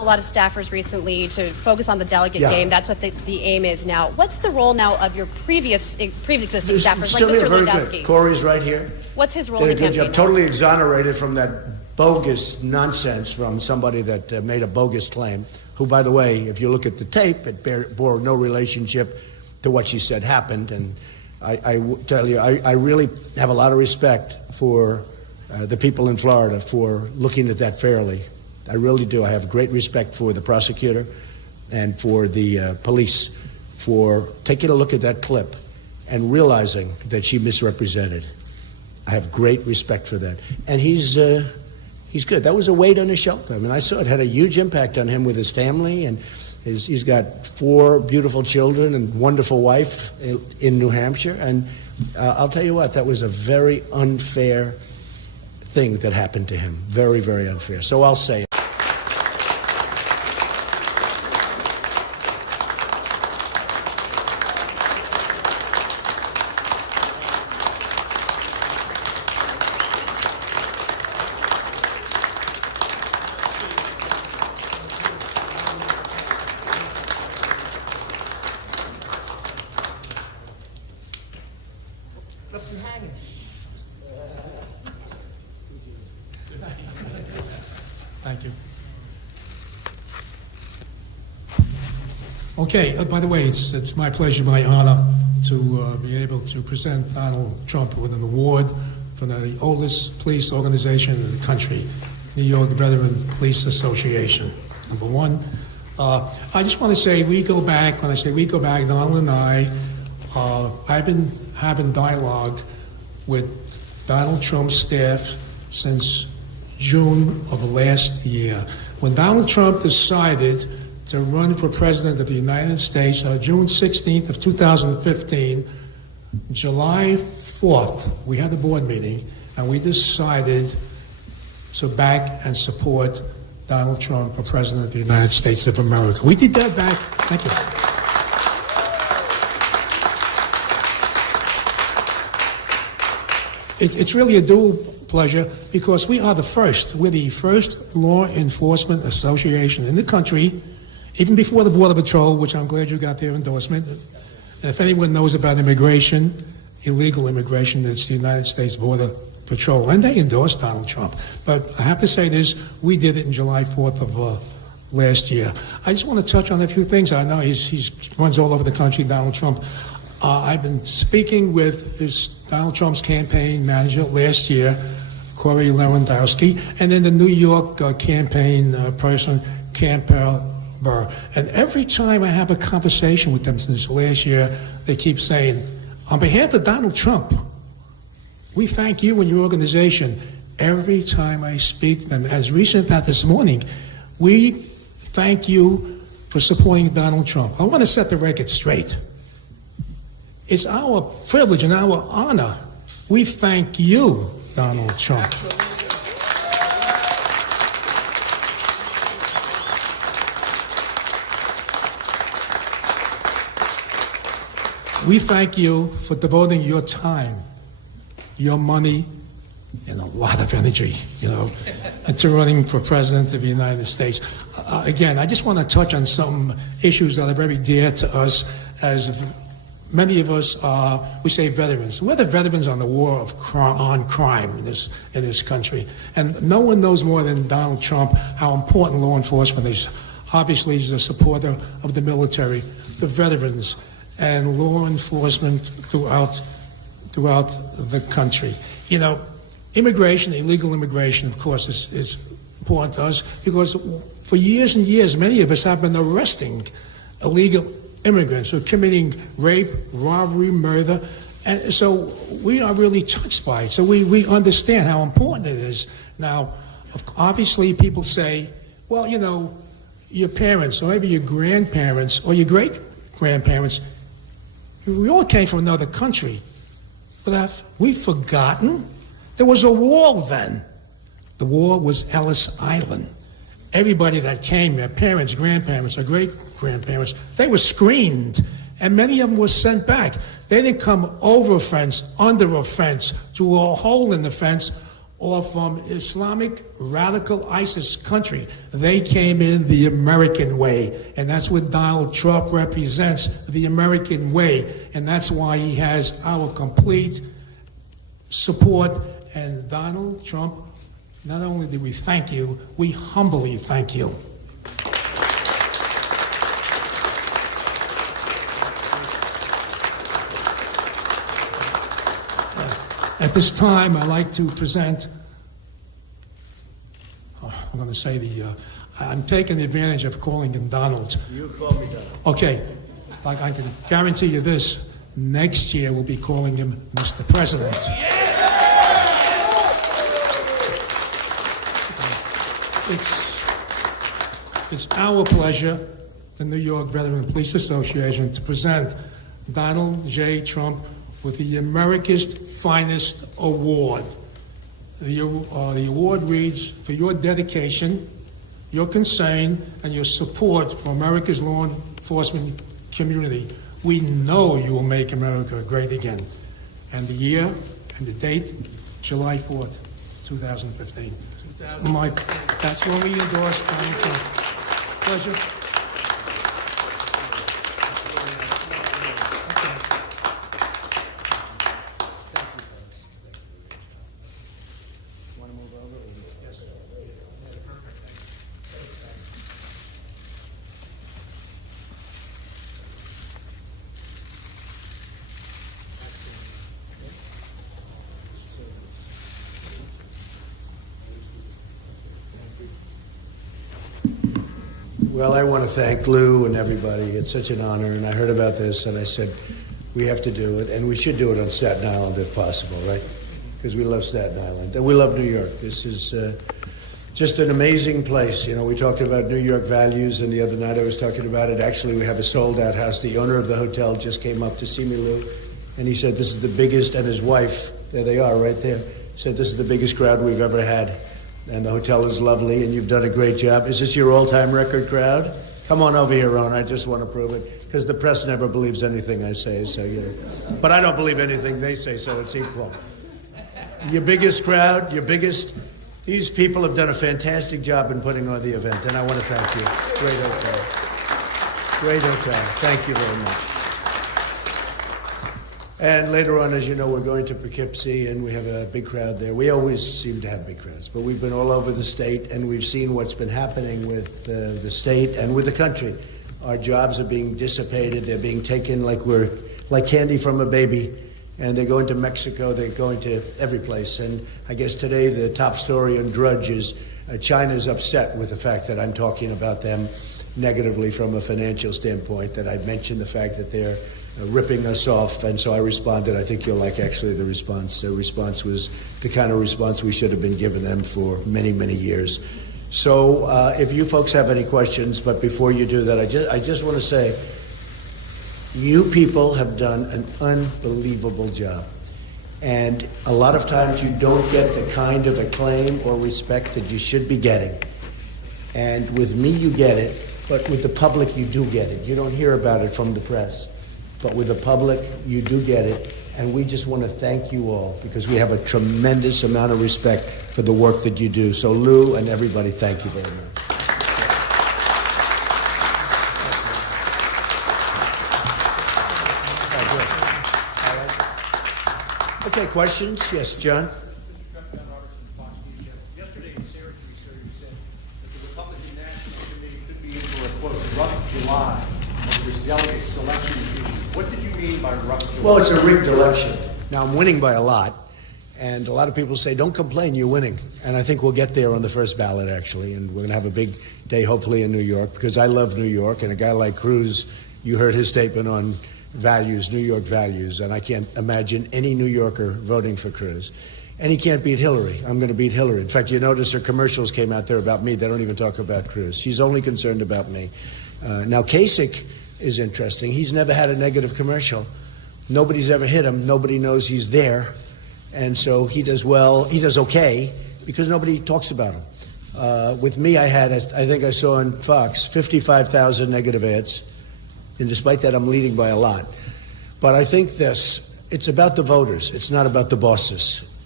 A lot of staffers recently to focus on the delegate game. That's what the aim is now. What's the role now of your pre-existing staffers, like Mr. Lewandowski? Corey's right here. What's his role Did in the a good campaign? job. Totally exonerated from that bogus nonsense from somebody that made a bogus claim, who, by the way, if you look at the tape, it bore no relationship to what she said happened. And I tell you, I really have a lot of respect for the people in Florida for looking at that fairly. I really do. I have great respect for the prosecutor and for the police for taking a look at that clip and realizing that she misrepresented. I have great respect for that. And he's good. That was a weight on his shoulder. I mean, I saw it had a huge impact on him with his family, and he's got 4 beautiful children and wonderful wife in New Hampshire. And I'll tell you what, that was a very unfair thing that happened to him. Very, very unfair. So I'll say it. Thank you. Okay, by the way, it's my pleasure, my honor to be able to present Donald Trump with an award from the oldest police organization in the country, New York Veteran Police Association, number 1. I just want to say we go back, when I say we go back, Donald and I've been having dialogue with Donald Trump's staff since June of last year. When Donald Trump decided to run for president of the United States, June 16th of 2015, July 4th, we had a board meeting, and we decided to back and support Donald Trump for president of the United States of America. We did that back, thank you. It's really a dual pleasure because we are the first. We're the first law enforcement association in the country, even before the Border Patrol, which I'm glad you got their endorsement. And if anyone knows about immigration, illegal immigration, it's the United States Border Patrol, and they endorsed Donald Trump. But I have to say this, we did it in July 4th of last year. I just want to touch on a few things. I know he runs all over the country, Donald Trump. I've been speaking with Donald Trump's campaign manager last year, Corey Lewandowski, and then the New York campaign person, Campbell Burr. And every time I have a conversation with them since last year, they keep saying, on behalf of Donald Trump, we thank you and your organization. Every time I speak to them, as recent as this morning, we thank you for supporting Donald Trump. I want to set the record straight. It's our privilege and our honor. We thank you, Donald Trump. We thank you for devoting your time, your money, and a lot of energy, into running for president of the United States. Again, I just want to touch on some issues that are very dear to us as many of us are, we say veterans. We're the veterans on the war on crime in this country. And no one knows more than Donald Trump how important law enforcement is. Obviously, he's a supporter of the military, the veterans, and law enforcement throughout the country. Immigration, illegal immigration, of course, is important to us because for years and years, many of us have been arresting illegal immigrants who are committing rape, robbery, murder, and so we are really touched by it. So we understand how important it is. Now, obviously, people say, well, your parents, or maybe your grandparents, or your great-grandparents, we all came from another country. But have we forgotten? There was a war then. The war was Ellis Island. Everybody that came, their parents, grandparents, or great-grandparents, they were screened, and many of them were sent back. They didn't come over a fence, under a fence, through a hole in the fence, or from Islamic radical ISIS country. They came in the American way, and that's what Donald Trump represents, the American way, and that's why he has our complete support. And Donald Trump, not only do we thank you, we humbly thank you. At this time, I'd like to present, I'm going to say I'm taking advantage of calling him Donald. You call me Donald. Okay, like I can guarantee you this, next year we'll be calling him Mr. President. It's our pleasure, the New York Veteran Police Association, to present Donald J. Trump with the America's Finest Award. The award reads, for your dedication, your concern, and your support for America's law enforcement community. We know you will make America great again. And the year and the date, July 4th, 2015. That's when we endorse Donald Trump. Pleasure. Well, I want to thank Lou and everybody. It's such an honor, and I heard about this, and I said, we have to do it, and we should do it on Staten Island if possible, right? Because we love Staten Island, and we love New York. This is just an amazing place. You know, we talked about New York values, and the other night I was talking about it. Actually, we have a sold-out house. The owner of the hotel just came up to see me, Lou, and he said, this is the biggest, and his wife, there they are right there, said, this is the biggest crowd we've ever had. And the hotel is lovely, and you've done a great job. Is this your all-time record crowd? Come on over here, Ron. I just want to prove it, because the press never believes anything I say, so, you know. But I don't believe anything they say, so it's equal. Your biggest crowd, these people have done a fantastic job in putting on the event, and I want to thank you. Great hotel. Great hotel. Thank you very much. And later on, as you know, we're going to Poughkeepsie, and we have a big crowd there. We always seem to have big crowds, but we've been all over the state, and we've seen what's been happening with the state and with the country. Our jobs are being dissipated. They're being taken like candy from a baby, and they're going to Mexico. They're going to every place. And I guess today the top story on Drudge is China's upset with the fact that I'm talking about them negatively from a financial standpoint, that I mentioned the fact that they're ripping us off, and so I responded. I think you'll like actually the response. The response was the kind of response we should have been giving them for many, many years. So if you folks have any questions, but before you do that, I just want to say, you people have done an unbelievable job. And a lot of times you don't get the kind of acclaim or respect that you should be getting. And with me, you get it, but with the public, you do get it. You don't hear about it from the press. But with the public, you do get it. And we just want to thank you all, because we have a tremendous amount of respect for the work that you do. So Lou and everybody, thank you very much. Okay, questions? Yes, John? Yesterday in Syracuse, sir, you said that the Republican National Committee could be in for a, quote, rough July over this delegate selection issue. What did you mean by rough July? Well, it's a rigged election. Now, I'm winning by a lot, and a lot of people say, don't complain, you're winning. And I think we'll get there on the first ballot, actually, and we're going to have a big day, hopefully, in New York, because I love New York, and a guy like Cruz, you heard his statement on values, New York values, and I can't imagine any New Yorker voting for Cruz. And he can't beat Hillary. I'm going to beat Hillary. In fact, you notice her commercials came out there about me. They don't even talk about Cruz. She's only concerned about me. Now, Kasich is interesting. He's never had a negative commercial. Nobody's ever hit him. Nobody knows he's there. And so he does well. He does okay because nobody talks about him. With me, I think I saw on Fox, 55,000 negative ads. And despite that, I'm leading by a lot. But I think it's about the voters. It's not about the bosses.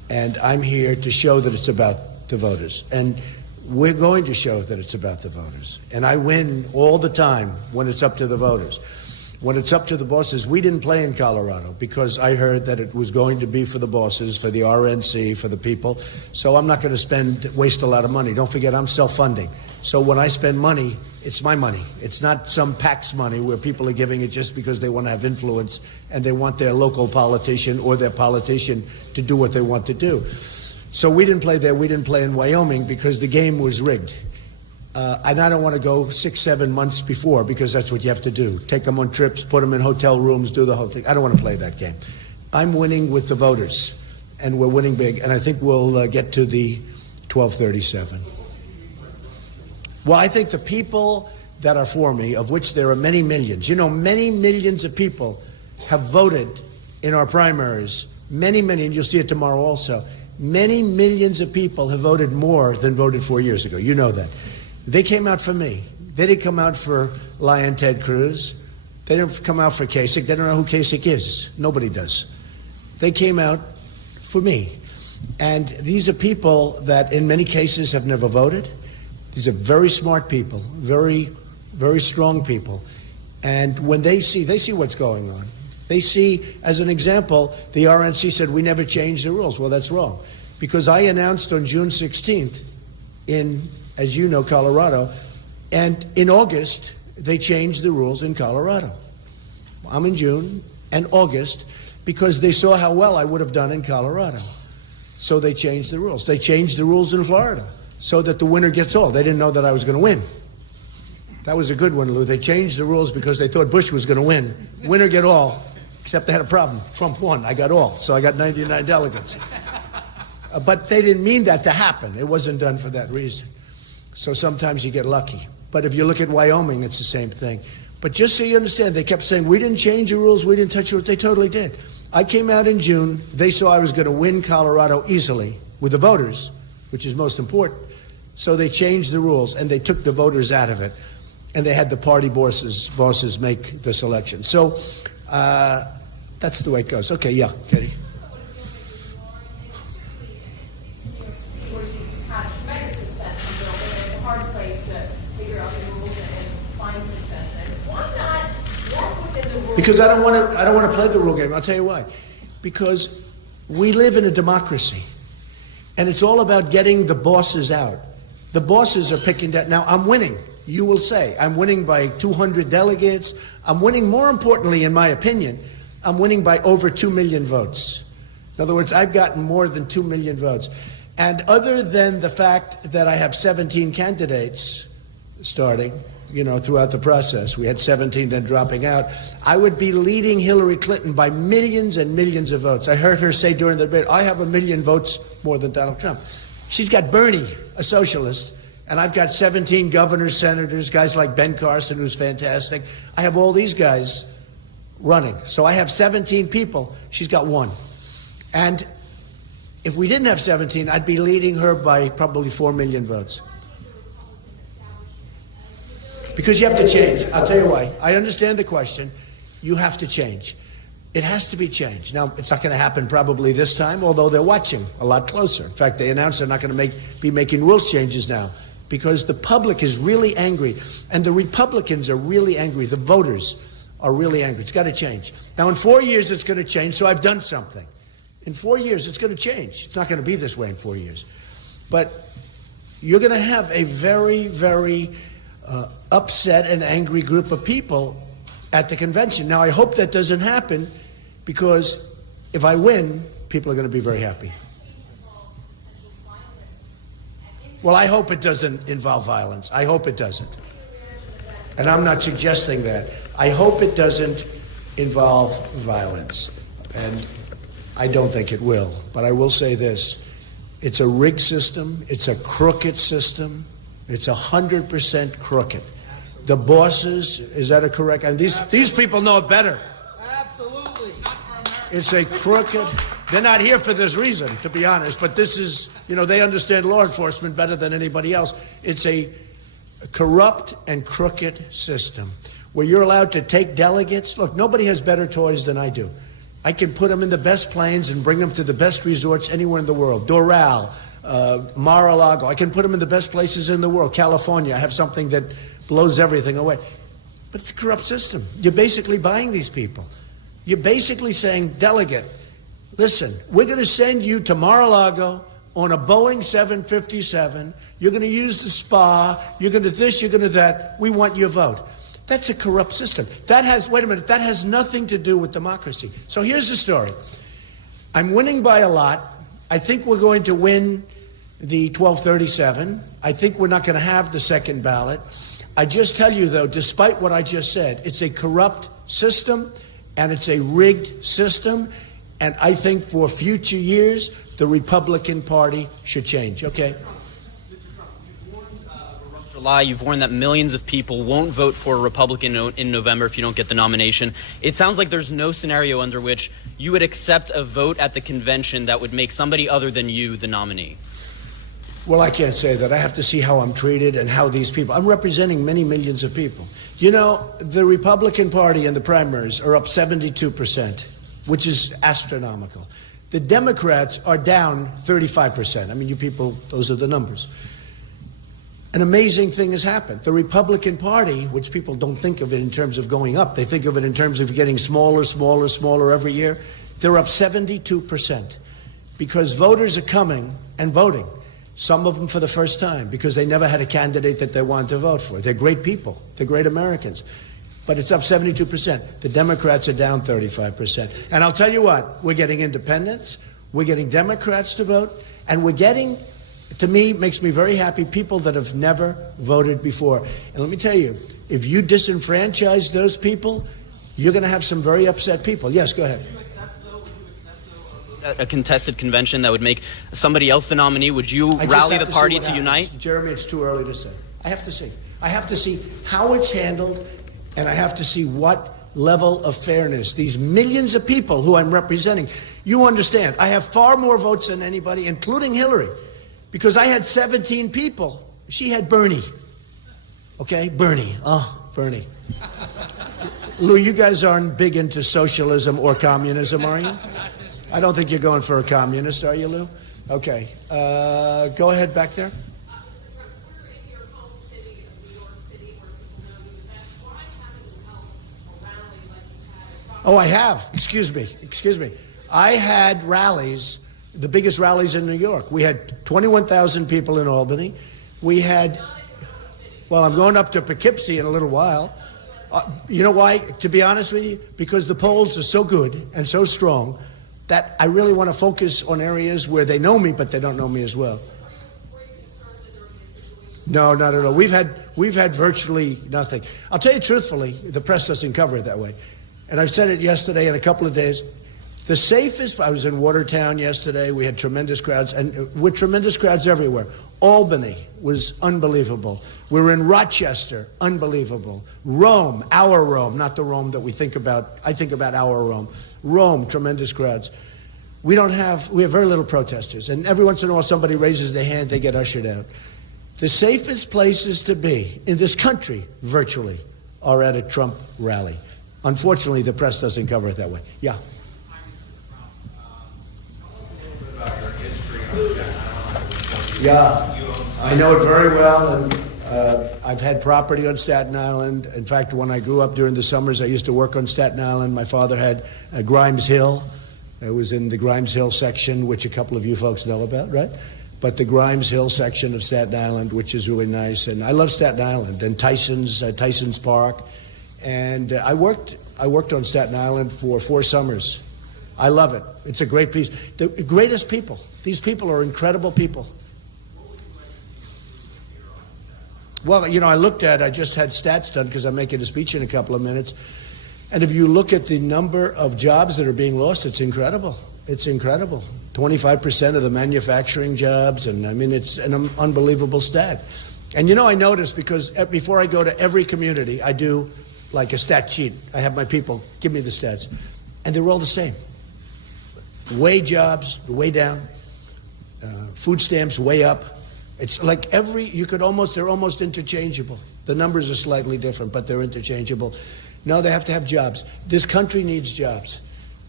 And I'm here to show that it's about the voters. And we're going to show that it's about the voters. And I win all the time when it's up to the voters. When it's up to the bosses, we didn't play in Colorado because I heard that it was going to be for the bosses, for the RNC, for the people. So I'm not going to waste a lot of money. Don't forget, I'm self-funding. So when I spend money, it's my money. It's not some PAC's money where people are giving it just because they want to have influence and they want their local politician or their politician to do what they want to do. So we didn't play there. We didn't play in Wyoming because the game was rigged. And I don't want to go 6-7 months before because that's what you have to do. Take them on trips, put them in hotel rooms, do the whole thing. I don't want to play that game. I'm winning with the voters, and we're winning big. And I think we'll get to the 1237. Well, I think the people that are for me, of which there are many millions, many millions of people have voted in our primaries. Many, and you'll see it tomorrow also. Many millions of people have voted more than voted 4 years ago. You know that. They came out for me. They didn't come out for Lion Ted Cruz. They didn't come out for Kasich. They don't know who Kasich is. Nobody does. They came out for me. And these are people that in many cases have never voted. These are very smart people, very, very strong people. And when they see what's going on. They see, as an example, the RNC said, we never changed the rules. Well, that's wrong. Because I announced on June 16th in, as you know, Colorado, and in August, they changed the rules in Colorado. I'm in June and August because they saw how well I would have done in Colorado. So they changed the rules. They changed the rules in Florida so that the winner gets all. They didn't know that I was going to win. That was a good one, Lou. They changed the rules because they thought Bush was going to win. Winner get all, except they had a problem. Trump won. I got all. So I got 99 delegates. But they didn't mean that to happen. It wasn't done for that reason. So sometimes you get lucky. But if you look at Wyoming, it's the same thing. But just so you understand, they kept saying, we didn't change the rules, we didn't touch the rules. They totally did. I came out in June. They saw I was going to win Colorado easily with the voters, which is most important. So they changed the rules, and they took the voters out of it. And they had the party bosses make the selection. So that's the way it goes. Okay, yeah, Katie. Because I don't want to play the rule game. I'll tell you why. Because we live in a democracy, and it's all about getting the bosses out. The bosses are picking that. Now, I'm winning. You will say I'm winning by 200 delegates. I'm winning, more importantly, in my opinion, I'm winning by over 2 million votes. In other words, I've gotten more than 2 million votes. And other than the fact that I have 17 candidates starting, throughout the process. We had 17 then dropping out. I would be leading Hillary Clinton by millions and millions of votes. I heard her say during the debate, I have 1 million votes more than Donald Trump. She's got Bernie, a socialist, and I've got 17 governors, senators, guys like Ben Carson, who's fantastic. I have all these guys running. So I have 17 people. She's got 1. And if we didn't have 17, I'd be leading her by probably 4 million votes. Because you have to change. I'll tell you why. I understand the question. You have to change. It has to be changed. Now, it's not going to happen probably this time, although they're watching a lot closer. In fact, they announced they're not going to be making rules changes now because the public is really angry, and the Republicans are really angry. The voters are really angry. It's got to change. Now, in 4 years, it's going to change, so I've done something. In 4 years, it's going to change. It's not going to be this way in 4 years. But you're going to have a very, very upset and angry group of people at the convention. Now, I hope that doesn't happen because if I win, people are going to be very happy. Well, I hope it doesn't involve violence. I hope it doesn't. And I'm not suggesting that. I hope it doesn't involve violence. And I don't think it will. But I will say this. It's a rigged system. It's a crooked system. It's 100% crooked. The bosses, is that a correct? And these people know it better. Absolutely. It's a crooked. They're not here for this reason, to be honest. But this is, they understand law enforcement better than anybody else. It's a corrupt and crooked system where you're allowed to take delegates. Look, nobody has better toys than I do. I can put them in the best planes and bring them to the best resorts anywhere in the world. Doral, Mar-a-Lago. I can put them in the best places in the world. California, I have something that blows everything away. But it's a corrupt system. You're basically buying these people. You're basically saying, delegate, listen, we're going to send you to Mar-a-Lago on a Boeing 757. You're going to use the spa. You're going to this, you're going to that. We want your vote. That's a corrupt system. That has nothing to do with democracy. So here's the story. I'm winning by a lot. I think we're going to win the 1237. I think we're not going to have the second ballot. I just tell you, though, despite what I just said, it's a corrupt system and it's a rigged system. And I think for future years, the Republican Party should change. Okay? July, you've warned that millions of people won't vote for a Republican in November if you don't get the nomination. It sounds like there's no scenario under which you would accept a vote at the convention that would make somebody other than you the nominee. Well, I can't say that. I have to see how I'm treated and how these people... I'm representing many millions of people. You know, the Republican Party in the primaries are up 72%, which is astronomical. The Democrats are down 35%. I mean, you people, those are the numbers. An amazing thing has happened. The Republican Party, which people don't think of it in terms of going up, they think of it in terms of getting smaller every year. They're up 72% because voters are coming and voting. Some of them for the first time because they never had a candidate that they wanted to vote for. They're great people. They're great Americans. But it's up 72%. The Democrats are down 35%. And I'll tell you what, we're getting independents, we're getting Democrats to vote, and we're getting, to me, makes me very happy, people that have never voted before. And let me tell you, if you disenfranchise those people, you're going to have some very upset people. Yes, go ahead. A contested convention that would make somebody else the nominee? Would you rally the party to unite? Jeremy, it's too early to say. I have to see. I have to see how it's handled, and I have to see what level of fairness. These millions of people who I'm representing, you understand, I have far more votes than anybody, including Hillary, because I had 17 people. She had Bernie. Okay, Bernie. Oh, Bernie. Lou, you guys aren't big into socialism or communism, are you? I don't think you're going for a communist, are you, Lou? Okay. Go ahead back there. Oh, I have. Excuse me. I had rallies, the biggest rallies in New York. We had 21,000 people in Albany. We had, well, I'm going up to Poughkeepsie in a little while. You know why? To be honest with you, because the polls are so good and so strong that I really want to focus on areas where they know me, but they don't know me as well. No, not at all. We've had virtually nothing. I'll tell you truthfully, the press doesn't cover it that way. And I've said it yesterday in a couple of days. The safest, I was in Watertown yesterday, we had tremendous crowds, and with tremendous crowds everywhere. Albany was unbelievable. We were in Rochester, unbelievable. Rome, our Rome, not the Rome that we think about. I think about our Rome. Rome, tremendous crowds. We have very little protesters, and every once in a while somebody raises their hand, they get ushered out. The safest places to be in this country, virtually, are at a Trump rally. Unfortunately, the press doesn't cover it that way. Yeah. Yeah, I know it very well, and I've had property on Staten Island. In fact, when I grew up during the summers, I used to work on Staten Island. My father had Grimes Hill. It was in the Grimes Hill section, which a couple of you folks know about, right? But the Grimes Hill section of Staten Island, which is really nice. And I love Staten Island and Tyson's Park. And I worked on Staten Island for 4 summers. I love it. It's a great piece. The greatest people. These people are incredible people. Well, you know, I just had stats done because I'm making a speech in a couple of minutes. And if you look at the number of jobs that are being lost, it's incredible. It's incredible. 25% of the manufacturing jobs, and I mean, it's an unbelievable stat. And you know, I noticed because before I go to every community, I do like a stat sheet. I have my people give me the stats. And they're all the same. Way jobs, way down. Food stamps, way up. It's like they're almost interchangeable. The numbers are slightly different, but they're interchangeable. No, they have to have jobs. This country needs jobs.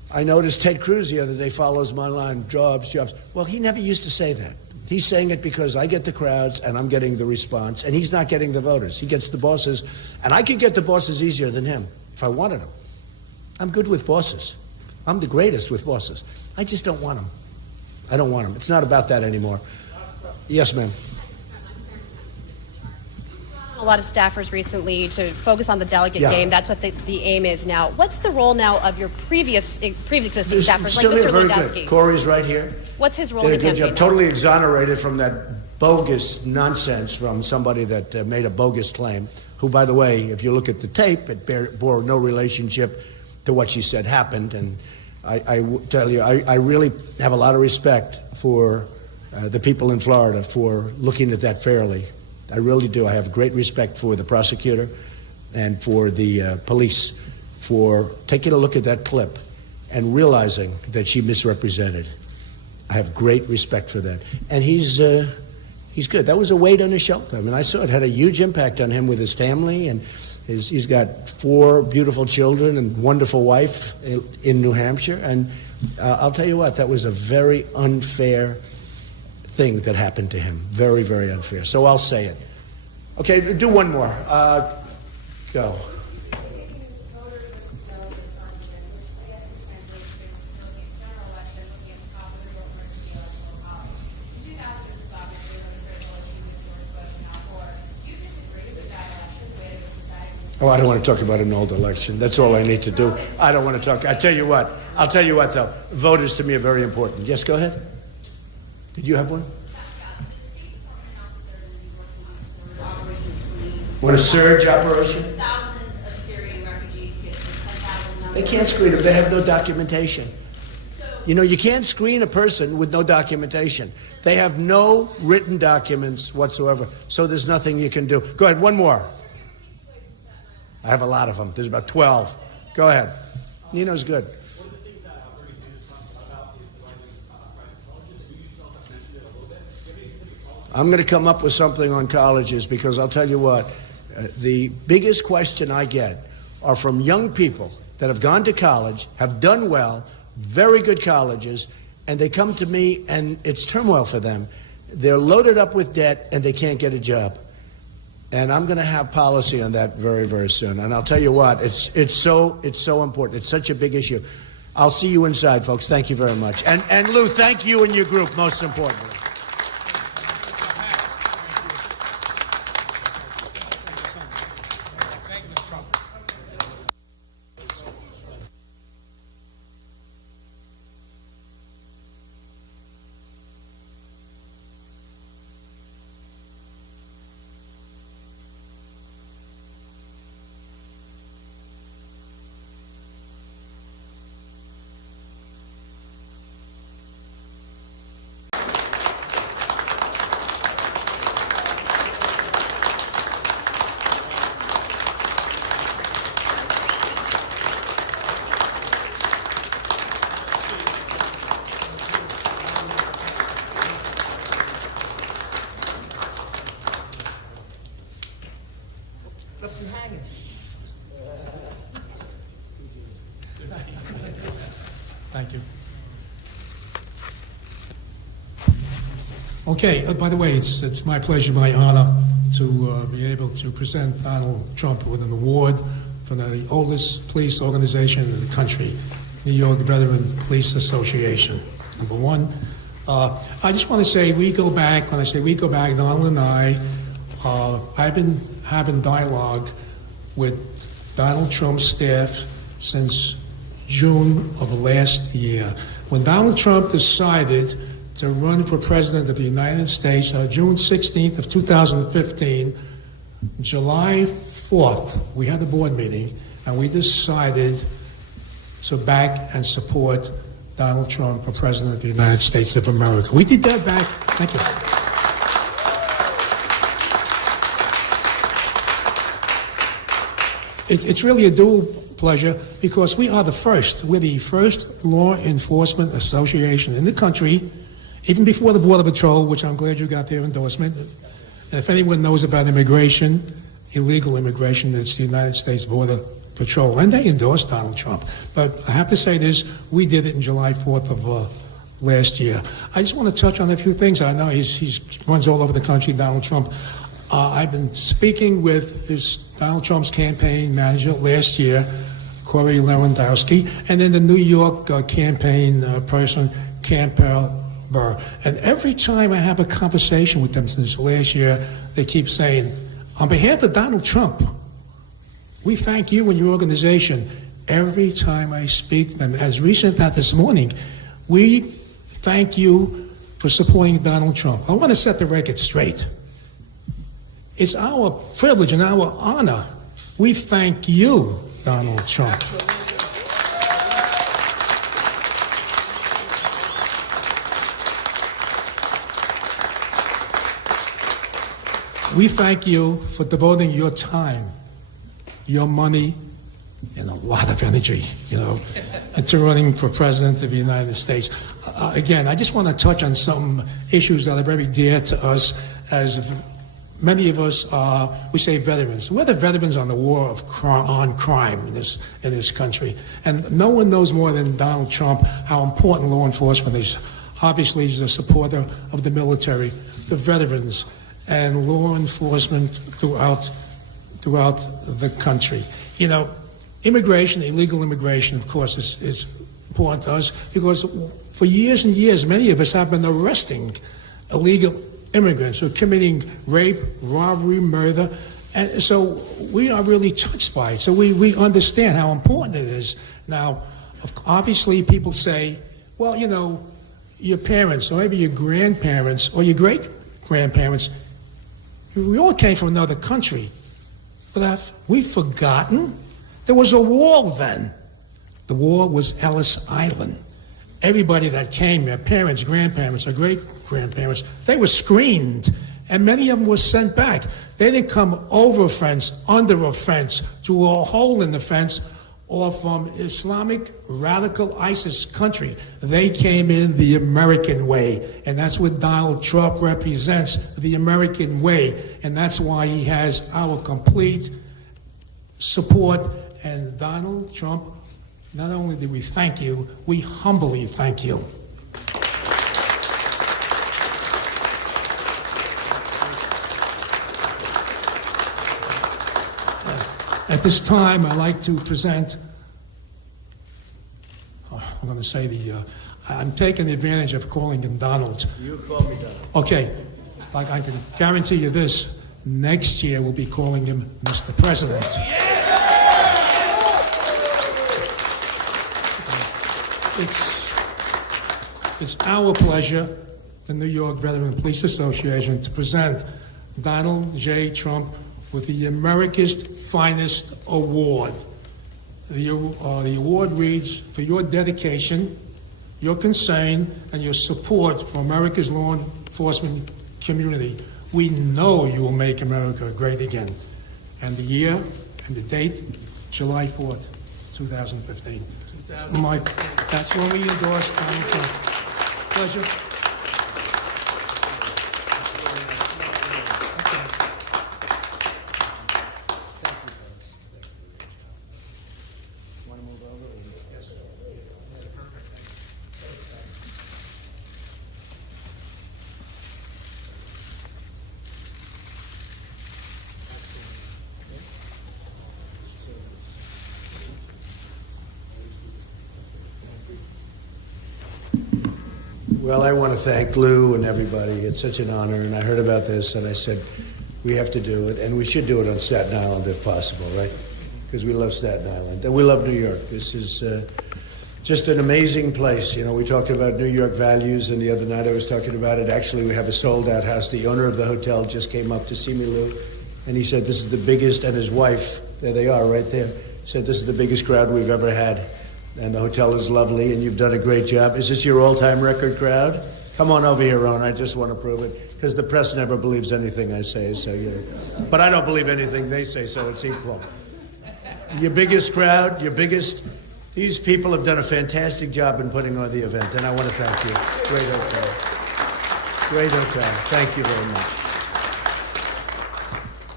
I noticed Ted Cruz the other day follows my line, jobs, jobs. Well, he never used to say that. He's saying it because I get the crowds and I'm getting the response, and he's not getting the voters. He gets the bosses, and I could get the bosses easier than him if I wanted them. I'm good with bosses. I'm the greatest with bosses. I just don't want them. I don't want them. It's not about that anymore. Yes, ma'am. A lot of staffers recently to focus on the delegate Yeah. game. That's what the aim is now. What's the role now of your pre-existing staffers, Still like here, Mr. very Lewandowski? good. Corey's right here. What's his role Did a in the good campaign job. now? Totally exonerated from that bogus nonsense from somebody that made a bogus claim, who, by the way, if you look at the tape, it bore no relationship to what she said happened. And I tell you, I really have a lot of respect for the people in Florida for looking at that fairly. I really do. I have great respect for the prosecutor and for the police for taking a look at that clip and realizing that she misrepresented. I have great respect for that. And he's good. That was a weight on his shoulder. I mean, I saw it had a huge impact on him with his family, and he's got 4 beautiful children and wonderful wife in New Hampshire. And I'll tell you what, that was a very unfair thing that happened to him. Very, very unfair. So I'll say it. Okay, do one more. Go. Oh, I don't want to talk about an old election. That's all I need to do. I don't want to talk. I'll tell you what, though. Voters to me are very important. Yes, go ahead. Did you have one? What, a surge operation? Thousands of Syrian refugees get 10,000 numbers. They can't screen them. They have no documentation. You know, you can't screen a person with no documentation. They have no written documents whatsoever, so there's nothing you can do. Go ahead, one more. I have a lot of them. There's about 12. Go ahead. Nino's good. I'm going to come up with something on colleges because I'll tell you what, the biggest question I get are from young people that have gone to college, have done well, very good colleges, and they come to me and it's turmoil for them. They're loaded up with debt and they can't get a job. And I'm going to have policy on that very, very soon. And I'll tell you what, it's so important. It's such a big issue. I'll see you inside, folks. Thank you very much. And Lou, thank you and your group, most importantly. Thank you. Okay, by the way, it's my pleasure, my honor to be able to present Donald Trump with an award from the oldest police organization in the country, New York Veteran Police Association, number 1. I just want to say we go back, when I say we go back, Donald and I've been having dialogue with Donald Trump's staff since June of last year. When Donald Trump decided to run for president of the United States on June 16th of 2015, July 4th, we had a board meeting, and we decided to back and support Donald Trump for president of the United States of America. We did that back, thank you. It's really a dual pleasure because we are the first. We're the first law enforcement association in the country, even before the Border Patrol, which I'm glad you got their endorsement. And if anyone knows about immigration, illegal immigration, it's the United States Border patrol, and they endorsed Donald Trump. But I have to say this, we did it in July 4th of last year. I just want to touch on a few things. I know he runs all over the country, Donald Trump. I've been speaking with Donald Trump's campaign manager last year, Corey Lewandowski, and then the New York campaign person, Campbell Burr. And every time I have a conversation with them since last year, they keep saying, on behalf of Donald Trump, we thank you and your organization. Every time I speak to them, as recent as this morning, we thank you for supporting Donald Trump. I want to set the record straight. It's our privilege and our honor. We thank you, Donald Trump. We thank you for devoting your time, your money, and a lot of energy, into running for President of the United States. Again, I just want to touch on some issues that are very dear to us, as many of us are, we say veterans. We're the veterans on the war on crime in this country. And no one knows more than Donald Trump how important law enforcement is. Obviously, he's a supporter of the military, the veterans, and law enforcement throughout the country. Immigration, illegal immigration, of course, is important to us because for years and years, many of us have been arresting illegal immigrants who are committing rape, robbery, murder, and so we are really touched by it. So we understand how important it is. Now, obviously, people say, well, your parents, or maybe your grandparents, or your great-grandparents, we all came from another country. But have we forgotten? There was a wall then. The wall was Ellis Island. Everybody that came, their parents, grandparents, or great-grandparents, they were screened, and many of them were sent back. They didn't come over a fence, under a fence, through a hole in the fence, or from Islamic radical ISIS country. They came in the American way, and that's what Donald Trump represents, the American way, and that's why he has our complete support. And Donald Trump, not only do we thank you, we humbly thank you. At this time, I'd like to present, I'm going to say I'm taking advantage of calling him Donald. You call me Donald. Okay, like I can guarantee you this, next year we'll be calling him Mr. President. It's our pleasure, the New York Veteran Police Association, to present Donald J. Trump with the America's Finest Award. The award reads, for your dedication, your concern, and your support for America's law enforcement community. We know you will make America great again. And the year and the date, July 4th, 2015. That's when we endorsed Donald Trump. Pleasure. Well, I want to thank Lou and everybody. It's such an honor, and I heard about this, and I said, we have to do it, and we should do it on Staten Island if possible, right? Because we love Staten Island, and we love New York. This is just an amazing place. We talked about New York values, and the other night I was talking about it. Actually, we have a sold-out house. The owner of the hotel just came up to see me, Lou, and he said this is the biggest, and his wife, there they are right there, said this is the biggest crowd we've ever had. And the hotel is lovely, and you've done a great job. Is this your all-time record crowd? Come on over here, Ron. I just want to prove it, because the press never believes anything I say. So, but I don't believe anything they say, so it's equal. Your biggest crowd, these people have done a fantastic job in putting on the event, and I want to thank you. Great hotel. Great hotel. Thank you very much.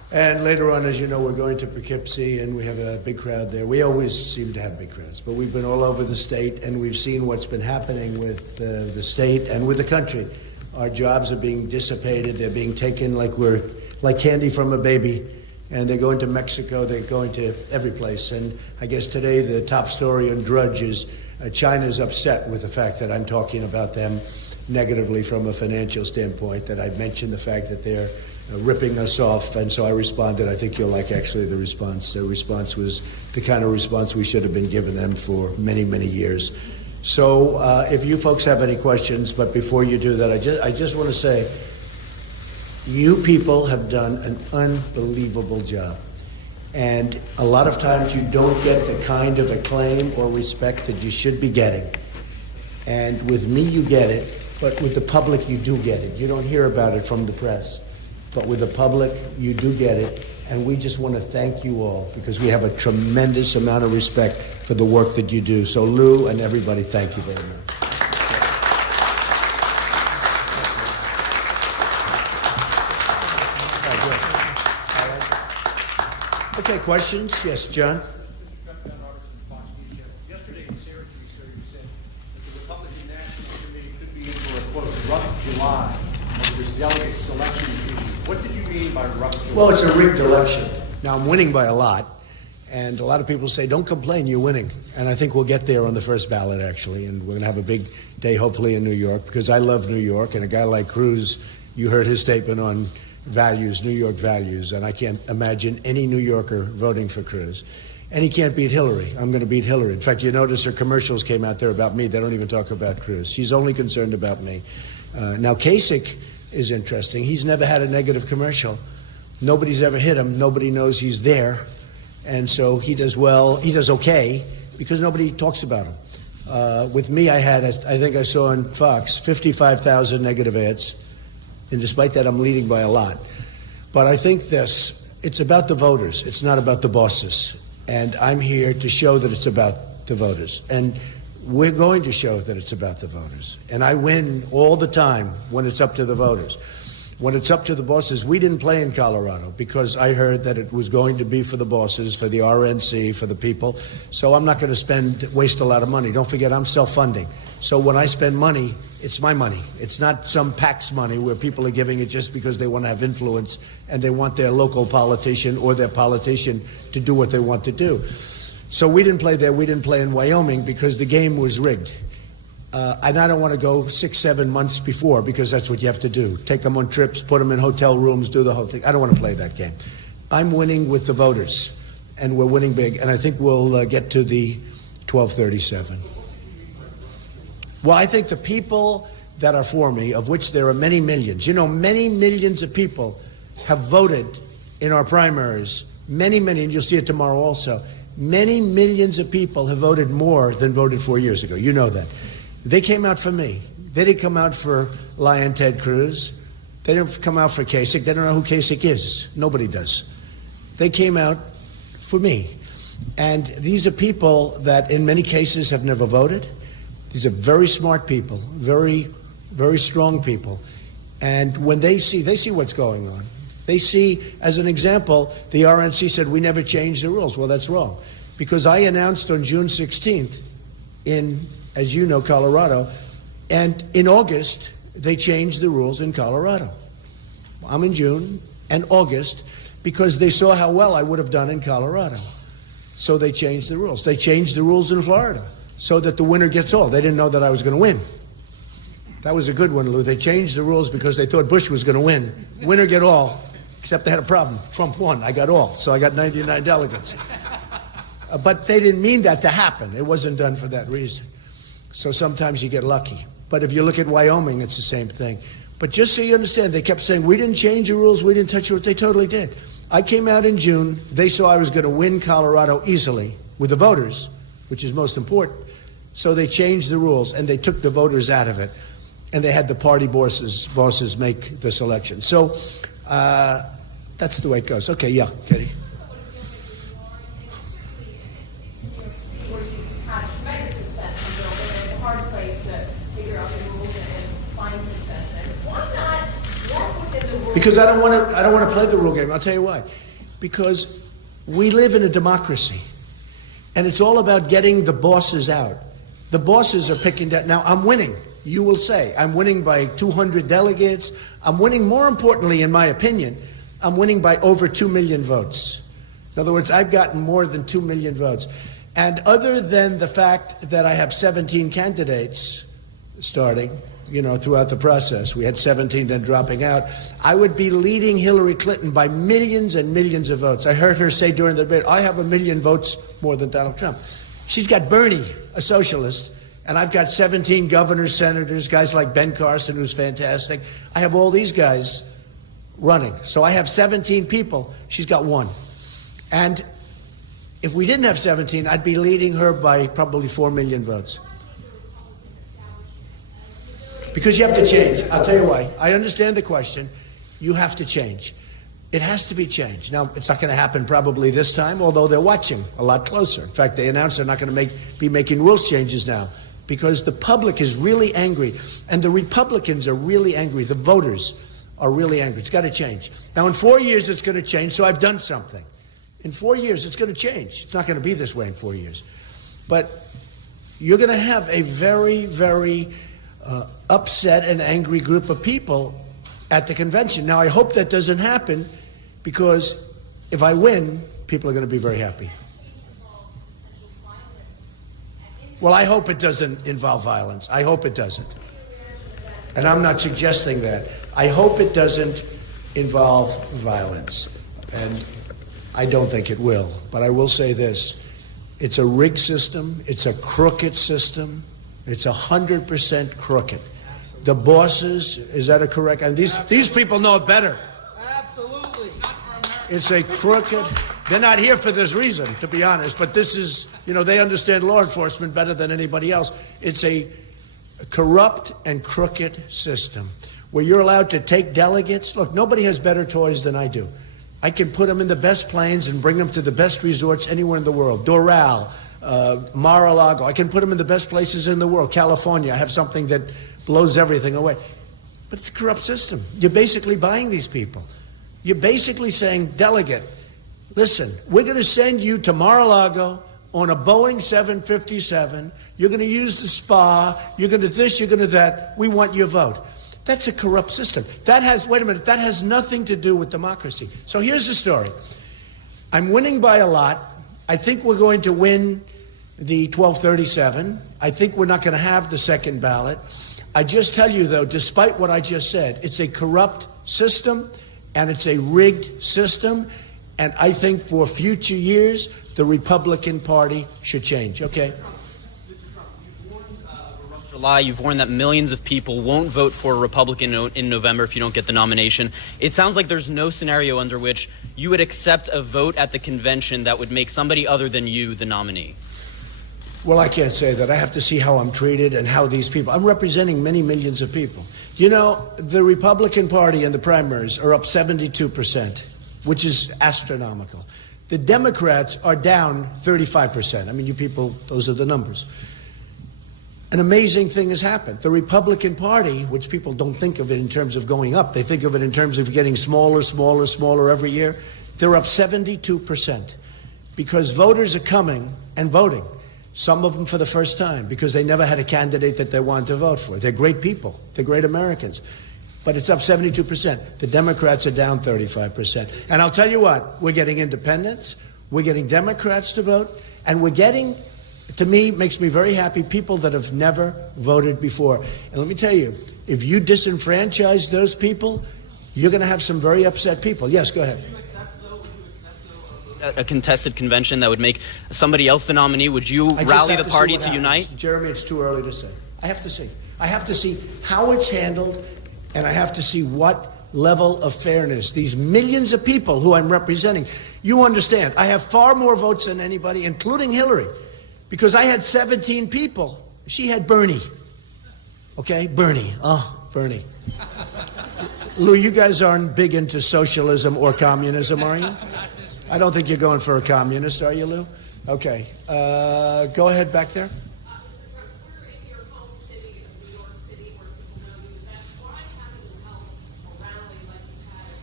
And later on, as you know, we're going to Poughkeepsie, and we have a big crowd there. We always seem to have big crowds, but we've been all over the state, and we've seen what's been happening with the state and with the country. Our jobs are being dissipated. They're being taken like candy from a baby, and they're going to Mexico. They're going to every place. And I guess today the top story on Drudge is China's upset with the fact that I'm talking about them negatively from a financial standpoint, that I mentioned the fact that they're ripping us off, and so I responded. I think you'll like actually the response. The response was the kind of response we should have been giving them for many, many years. So if you folks have any questions, but before you do that, I just want to say, you people have done an unbelievable job. And a lot of times you don't get the kind of acclaim or respect that you should be getting. And with me, you get it, but with the public, you do get it. You don't hear about it from the press. But with the public, you do get it. And we just want to thank you all because we have a tremendous amount of respect for the work that you do. So Lou and everybody, thank you very much. Okay, questions? Yes, John? Yesterday in Syracuse, sir, you said that the Republican National Committee could be in for a, quote, rough July over this delegate selection issue. What did you mean by rough July? Well, it's a rigged election. Now, I'm winning by a lot, and a lot of people say, don't complain, you're winning. And I think we'll get there on the first ballot, actually, and we're going to have a big day, hopefully, in New York, because I love New York, and a guy like Cruz, you heard his statement on values, New York values, and I can't imagine any New Yorker voting for Cruz. And he can't beat Hillary. I'm going to beat Hillary. In fact, you notice her commercials came out there about me. They don't even talk about Cruz. She's only concerned about me. Now, Kasich is interesting. He's never had a negative commercial. Nobody's ever hit him. Nobody knows he's there. And so he does well. He does okay because nobody talks about him. With me, I think I saw on Fox, 55,000 negative ads. And despite that, I'm leading by a lot. But I think it's about the voters. It's not about the bosses. And I'm here to show that it's about the voters. And we're going to show that it's about the voters. And I win all the time when it's up to the voters. When it's up to the bosses, we didn't play in Colorado because I heard that it was going to be for the bosses, for the RNC, for the people. So I'm not going to waste a lot of money. Don't forget, I'm self-funding. So when I spend money, it's my money. It's not some PAC's money where people are giving it just because they want to have influence and they want their local politician or their politician to do what they want to do. So we didn't play there. We didn't play in Wyoming because the game was rigged. And I don't want to go 6-7 months before because that's what you have to do. Take them on trips, put them in hotel rooms, do the whole thing. I don't want to play that game. I'm winning with the voters, and we're winning big. And I think we'll get to the 1237. Well, I think the people that are for me, of which there are many millions, many millions of people have voted in our primaries. Many, and you'll see it tomorrow also. Many millions of people have voted more than voted 4 years ago. You know that. They came out for me. They didn't come out for Lion Ted Cruz. They didn't come out for Kasich. They don't know who Kasich is. Nobody does. They came out for me. And these are people that in many cases have never voted. These are very smart people, very, very strong people. And when they see what's going on. They see, as an example, the RNC said, we never changed the rules. Well, that's wrong. Because I announced on June 16th in, as you know, Colorado, and in August, they changed the rules in Colorado. I'm in June and August because they saw how well I would have done in Colorado. So they changed the rules. They changed the rules in Florida so that the winner gets all. They didn't know that I was going to win. That was a good one, Lou. They changed the rules because they thought Bush was going to win. Winner get all, except they had a problem. Trump won. I got all. So I got 99 delegates. But they didn't mean that to happen. It wasn't done for that reason. So sometimes you get lucky. But if you look at Wyoming, it's the same thing. But just so you understand, they kept saying, we didn't change the rules, we didn't touch the rules. They totally did. I came out in June. They saw I was going to win Colorado easily with the voters, which is most important. So they changed the rules, and they took the voters out of it. And they had the party bosses make the selection. So that's the way it goes. Okay, yeah, Katie. Hard place to figure out the rules and find success. And why not walk within the Because I don't want to play the rule game. I'll tell you why. Because we live in a democracy, and it's all about getting the bosses out. The bosses are picking that. Now, I'm winning. You will say, I'm winning by 200 delegates. I'm winning, more importantly, in my opinion, I'm winning by over 2 million votes. In other words, I've gotten more than 2 million votes. And other than the fact that I have 17 candidates starting, throughout the process, we had 17 then dropping out, I would be leading Hillary Clinton by millions and millions of votes. I heard her say during the debate, I have 1 million votes more than Donald Trump. She's got Bernie, a socialist, and I've got 17 governors, senators, guys like Ben Carson, who's fantastic. I have all these guys running. So I have 17 people. She's got 1. And if we didn't have 17, I'd be leading her by probably 4 million votes. Because you have to change. I'll tell you why. I understand the question. You have to change. It has to be changed. Now, it's not going to happen probably this time, although they're watching a lot closer. In fact, they announced they're not going to be making rules changes now because the public is really angry, and the Republicans are really angry. The voters are really angry. It's got to change. Now, in 4 years, it's going to change, so I've done something. In 4 years, it's going to change. It's not going to be this way in 4 years. But you're going to have a very, very upset and angry group of people at the convention. Now, I hope that doesn't happen because if I win, people are going to be very happy. Well, I hope it doesn't involve violence. I hope it doesn't. And I'm not suggesting that. I hope it doesn't involve violence. And I don't think it will. But I will say this. It's a rigged system. It's a crooked system. It's 100% crooked. The bosses, is that a correct? And these people know it better. Absolutely. It's a crooked. They're not here for this reason, to be honest. But this is, they understand law enforcement better than anybody else. It's a corrupt and crooked system where you're allowed to take delegates. Look, nobody has better toys than I do. I can put them in the best planes and bring them to the best resorts anywhere in the world. Doral, Mar-a-Lago. I can put them in the best places in the world. California, I have something that blows everything away. But it's a corrupt system. You're basically buying these people. You're basically saying, delegate, listen, we're going to send you to Mar-a-Lago on a Boeing 757. You're going to use the spa. You're going to this, you're going to that. We want your vote. That's a corrupt system. That has nothing to do with democracy. So here's the story. I'm winning by a lot. I think we're going to win the 1237. I think we're not going to have the second ballot. I just tell you, though, despite what I just said, it's a corrupt system and it's a rigged system. And I think for future years, the Republican Party should change. Okay? July, you've warned that millions of people won't vote for a Republican in November if you don't get the nomination. It sounds like there's no scenario under which you would accept a vote at the convention that would make somebody other than you the nominee. Well, I can't say that. I have to see how I'm treated and how these people... I'm representing many millions of people. The Republican Party in the primaries are up 72%, which is astronomical. The Democrats are down 35%. I mean, you people, those are the numbers. An amazing thing has happened. The Republican Party, which people don't think of it in terms of going up, they think of it in terms of getting smaller, smaller, smaller every year. They're up 72% because voters are coming and voting. Some of them for the first time because they never had a candidate that they wanted to vote for. They're great people. They're great Americans. But it's up 72%. The Democrats are down 35%. And I'll tell you what, we're getting independents, we're getting Democrats to vote, and we're getting... To me, makes me very happy, people that have never voted before. And let me tell you, if you disenfranchise those people, you're going to have some very upset people. Yes, go ahead. Would you accept, though, a contested convention that would make somebody else the nominee? Would you rally the party to unite? Jeremy, it's too early to say. I have to see. I have to see how it's handled, and I have to see what level of fairness. These millions of people who I'm representing, you understand, I have far more votes than anybody, including Hillary. Because I had 17 people. She had Bernie. Okay? Bernie. Oh, Bernie. Lou, you guys aren't big into socialism or communism, are you? I don't think you're going for a communist, are you, Lou? Okay. Go ahead back there. We're in your home city of New York City, where people know you. That's why having you help a rally like you had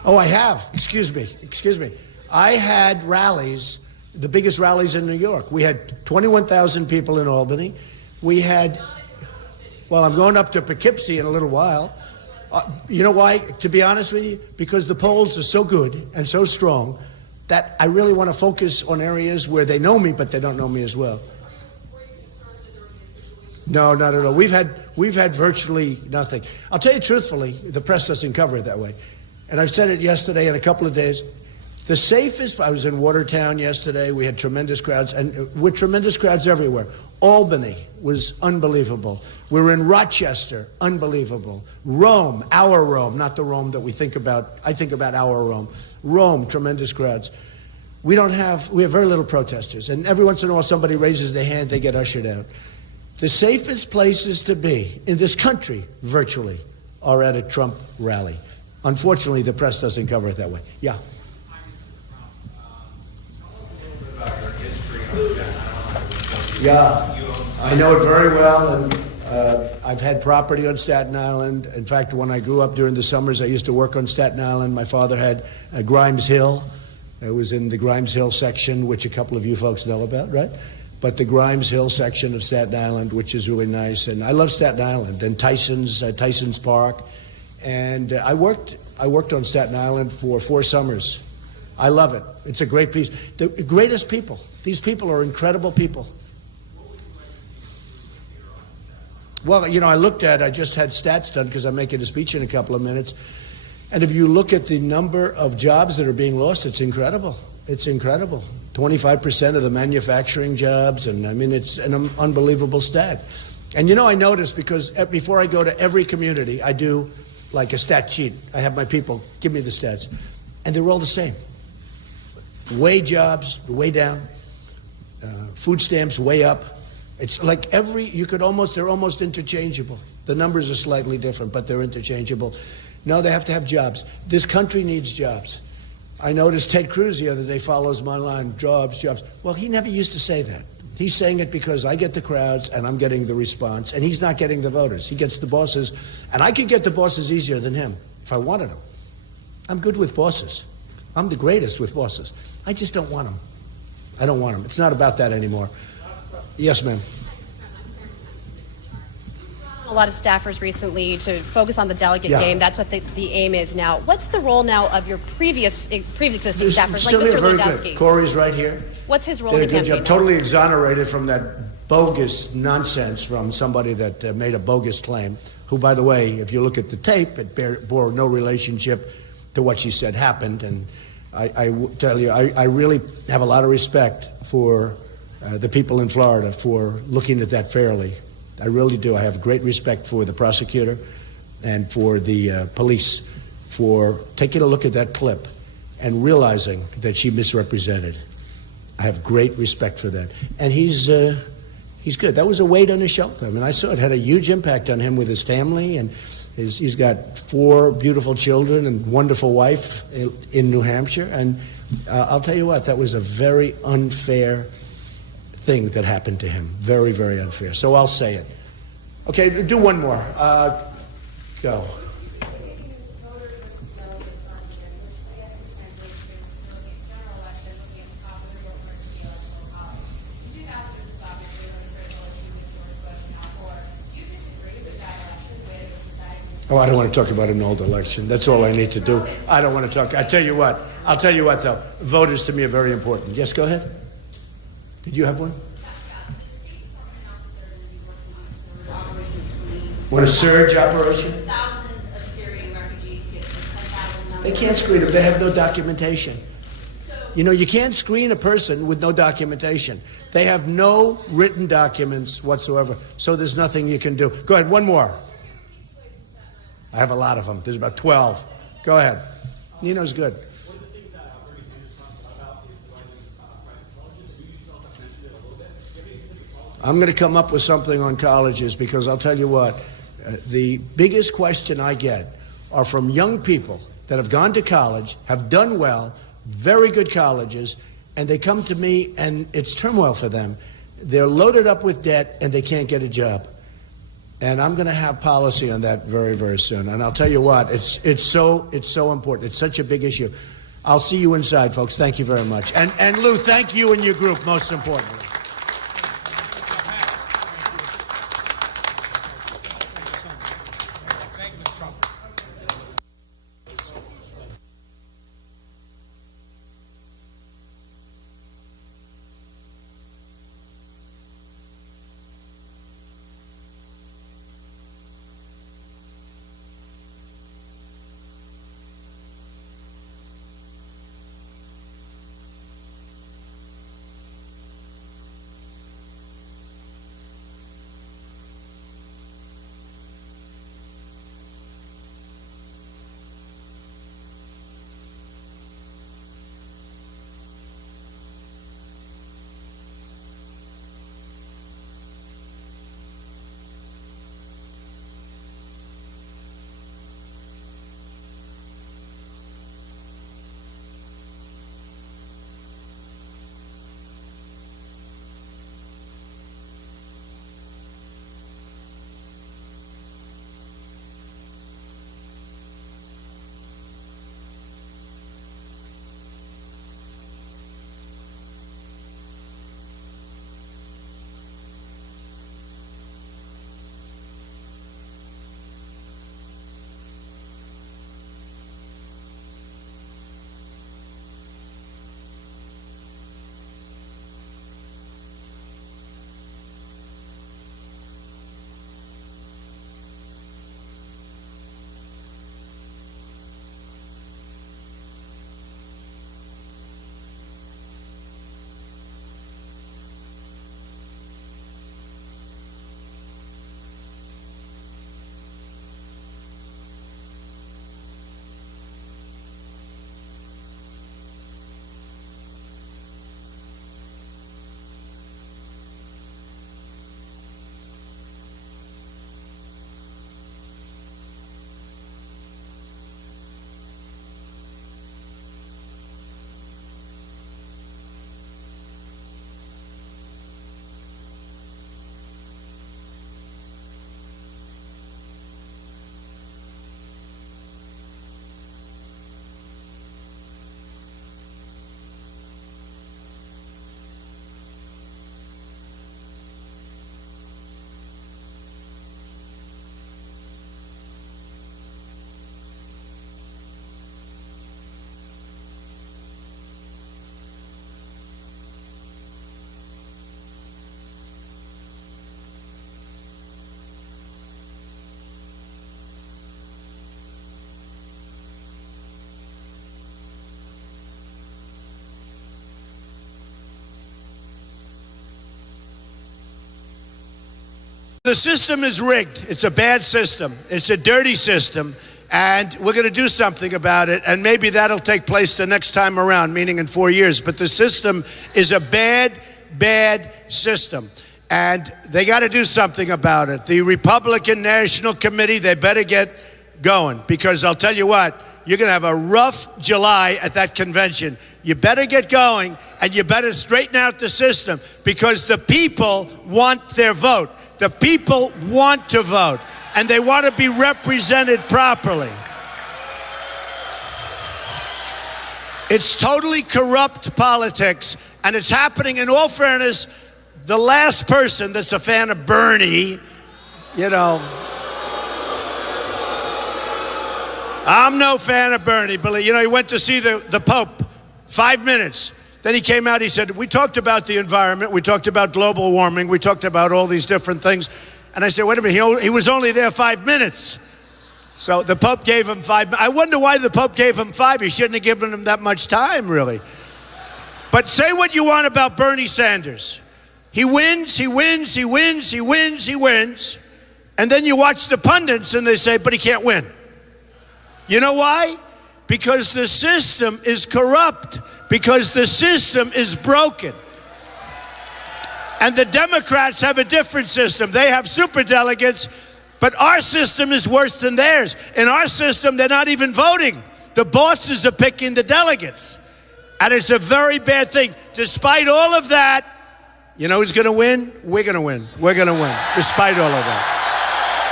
Oh, I have. Excuse me. I had rallies, the biggest rallies in New York. We had 21,000 people in Albany. We had, well, I'm going up to Poughkeepsie in a little while. You know why? To be honest with you, because the polls are so good and so strong that I really want to focus on areas where they know me, but they don't know me as well. No, not at all. We've had virtually nothing. I'll tell you truthfully, the press doesn't cover it that way. And I've said it yesterday in a couple of days. The safest, I was in Watertown yesterday. We had tremendous crowds, and with tremendous crowds everywhere. Albany was unbelievable. We were in Rochester, unbelievable. Rome, our Rome, not the Rome that we think about. I think about our Rome. Rome, tremendous crowds. We have very little protesters. And every once in a while somebody raises their hand, they get ushered out. The safest places to be in this country, virtually, are at a Trump rally. Unfortunately, the press doesn't cover it that way. Yeah. Yeah, I know it very well, and I've had property on Staten Island. In fact, when I grew up during the summers, I used to work on Staten Island. My father had Grimes Hill. It was in the Grimes Hill section, which a couple of you folks know about, right? But the Grimes Hill section of Staten Island, which is really nice. And I love Staten Island and Tyson's Park. And I worked on Staten Island for 4 summers. I love it. It's a great piece. The greatest people. These people are incredible people. Well, you know, I just had stats done because I'm making a speech in a couple of minutes. And if you look at the number of jobs that are being lost, it's incredible. It's incredible. 25% of the manufacturing jobs. And I mean, it's an unbelievable stat. And you know, I noticed because before I go to every community, I do like a stat sheet. I have my people give me the stats. And they're all the same. Wage jobs, way down. Food stamps, way up. It's like they're almost interchangeable. The numbers are slightly different, but they're interchangeable. No, they have to have jobs. This country needs jobs. I noticed Ted Cruz the other day follows my line, jobs. Well, he never used to say that. He's saying it because I get the crowds and I'm getting the response, and he's not getting the voters. He gets the bosses, and I could get the bosses easier than him if I wanted them. I'm good with bosses. I'm the greatest with bosses. I just don't want them. I don't want them. It's not about that anymore. Yes, ma'am. A lot of staffers recently to focus on the delegate game. That's what the aim is now. What's the role now of your pre-existing staffers, like Mr. Lewandowski? Corey's right here. What's his role Did in a the good campaign job. Totally exonerated from that bogus nonsense from somebody that made a bogus claim, who, by the way, if you look at the tape, it bore no relationship to what she said happened. And I tell you, I really have a lot of respect for the people in Florida for looking at that fairly. I really do. I have great respect for the prosecutor and for the police for taking a look at that clip and realizing that she misrepresented. I have great respect for that. And he's good. That was a weight on his shoulder. I mean, I saw it had a huge impact on him with his family, and he's got 4 beautiful children and wonderful wife in New Hampshire. And I'll tell you what, that was a very unfair thing that happened to him. Very, very unfair. So I'll say it. Okay, do one more. Go. Oh, I don't want to talk about an old election. That's all I need to do. I don't want to talk. I'll tell you what, though. Voters to me are very important. Yes, go ahead. Did you have one? What, a surge operation? Thousands of Syrian refugees get to 10,000 numbers. They can't screen them. They have no documentation. You know, you can't screen a person with no documentation. They have no written documents whatsoever, so there's nothing you can do. Go ahead, one more. I have a lot of them. There's about 12. Go ahead. Nino's good. I'm going to come up with something on colleges because I'll tell you what, the biggest question I get are from young people that have gone to college, have done well, very good colleges, and they come to me and it's turmoil for them. They're loaded up with debt and they can't get a job. And I'm going to have policy on that very, very soon. And I'll tell you what, it's so important. It's such a big issue. I'll see you inside, folks. Thank you very much. And Lou, thank you and your group, most importantly. The system is rigged. It's a bad system. It's a dirty system. And we're going to do something about it. And maybe that'll take place the next time around, meaning in 4 years. But the system is a bad, bad system. And they got to do something about it. The Republican National Committee, they better get going. Because I'll tell you what, you're going to have a rough July at that convention. You better get going, and you better straighten out the system. Because the people want their vote. The people want to vote, and they want to be represented properly. It's totally corrupt politics, and it's happening. In all fairness, the last person that's a fan of Bernie, I'm no fan of Bernie, but he went to see the Pope, 5 minutes. Then he came out, he said, we talked about the environment, we talked about global warming, we talked about all these different things. And I said, wait a minute, he was only there 5 minutes. So the Pope gave him 5 minutes. I wonder why the Pope gave him 5. He shouldn't have given him that much time, really. But say what you want about Bernie Sanders. He wins, he wins, he wins, he wins, he wins. And then you watch the pundits and they say, but he can't win. You know why? Because the system is corrupt. Because the system is broken. And the Democrats have a different system. They have superdelegates, but our system is worse than theirs. In our system, they're not even voting. The bosses are picking the delegates. And it's a very bad thing. Despite all of that, you know who's going to win? We're going to win. We're going to win, despite all of that.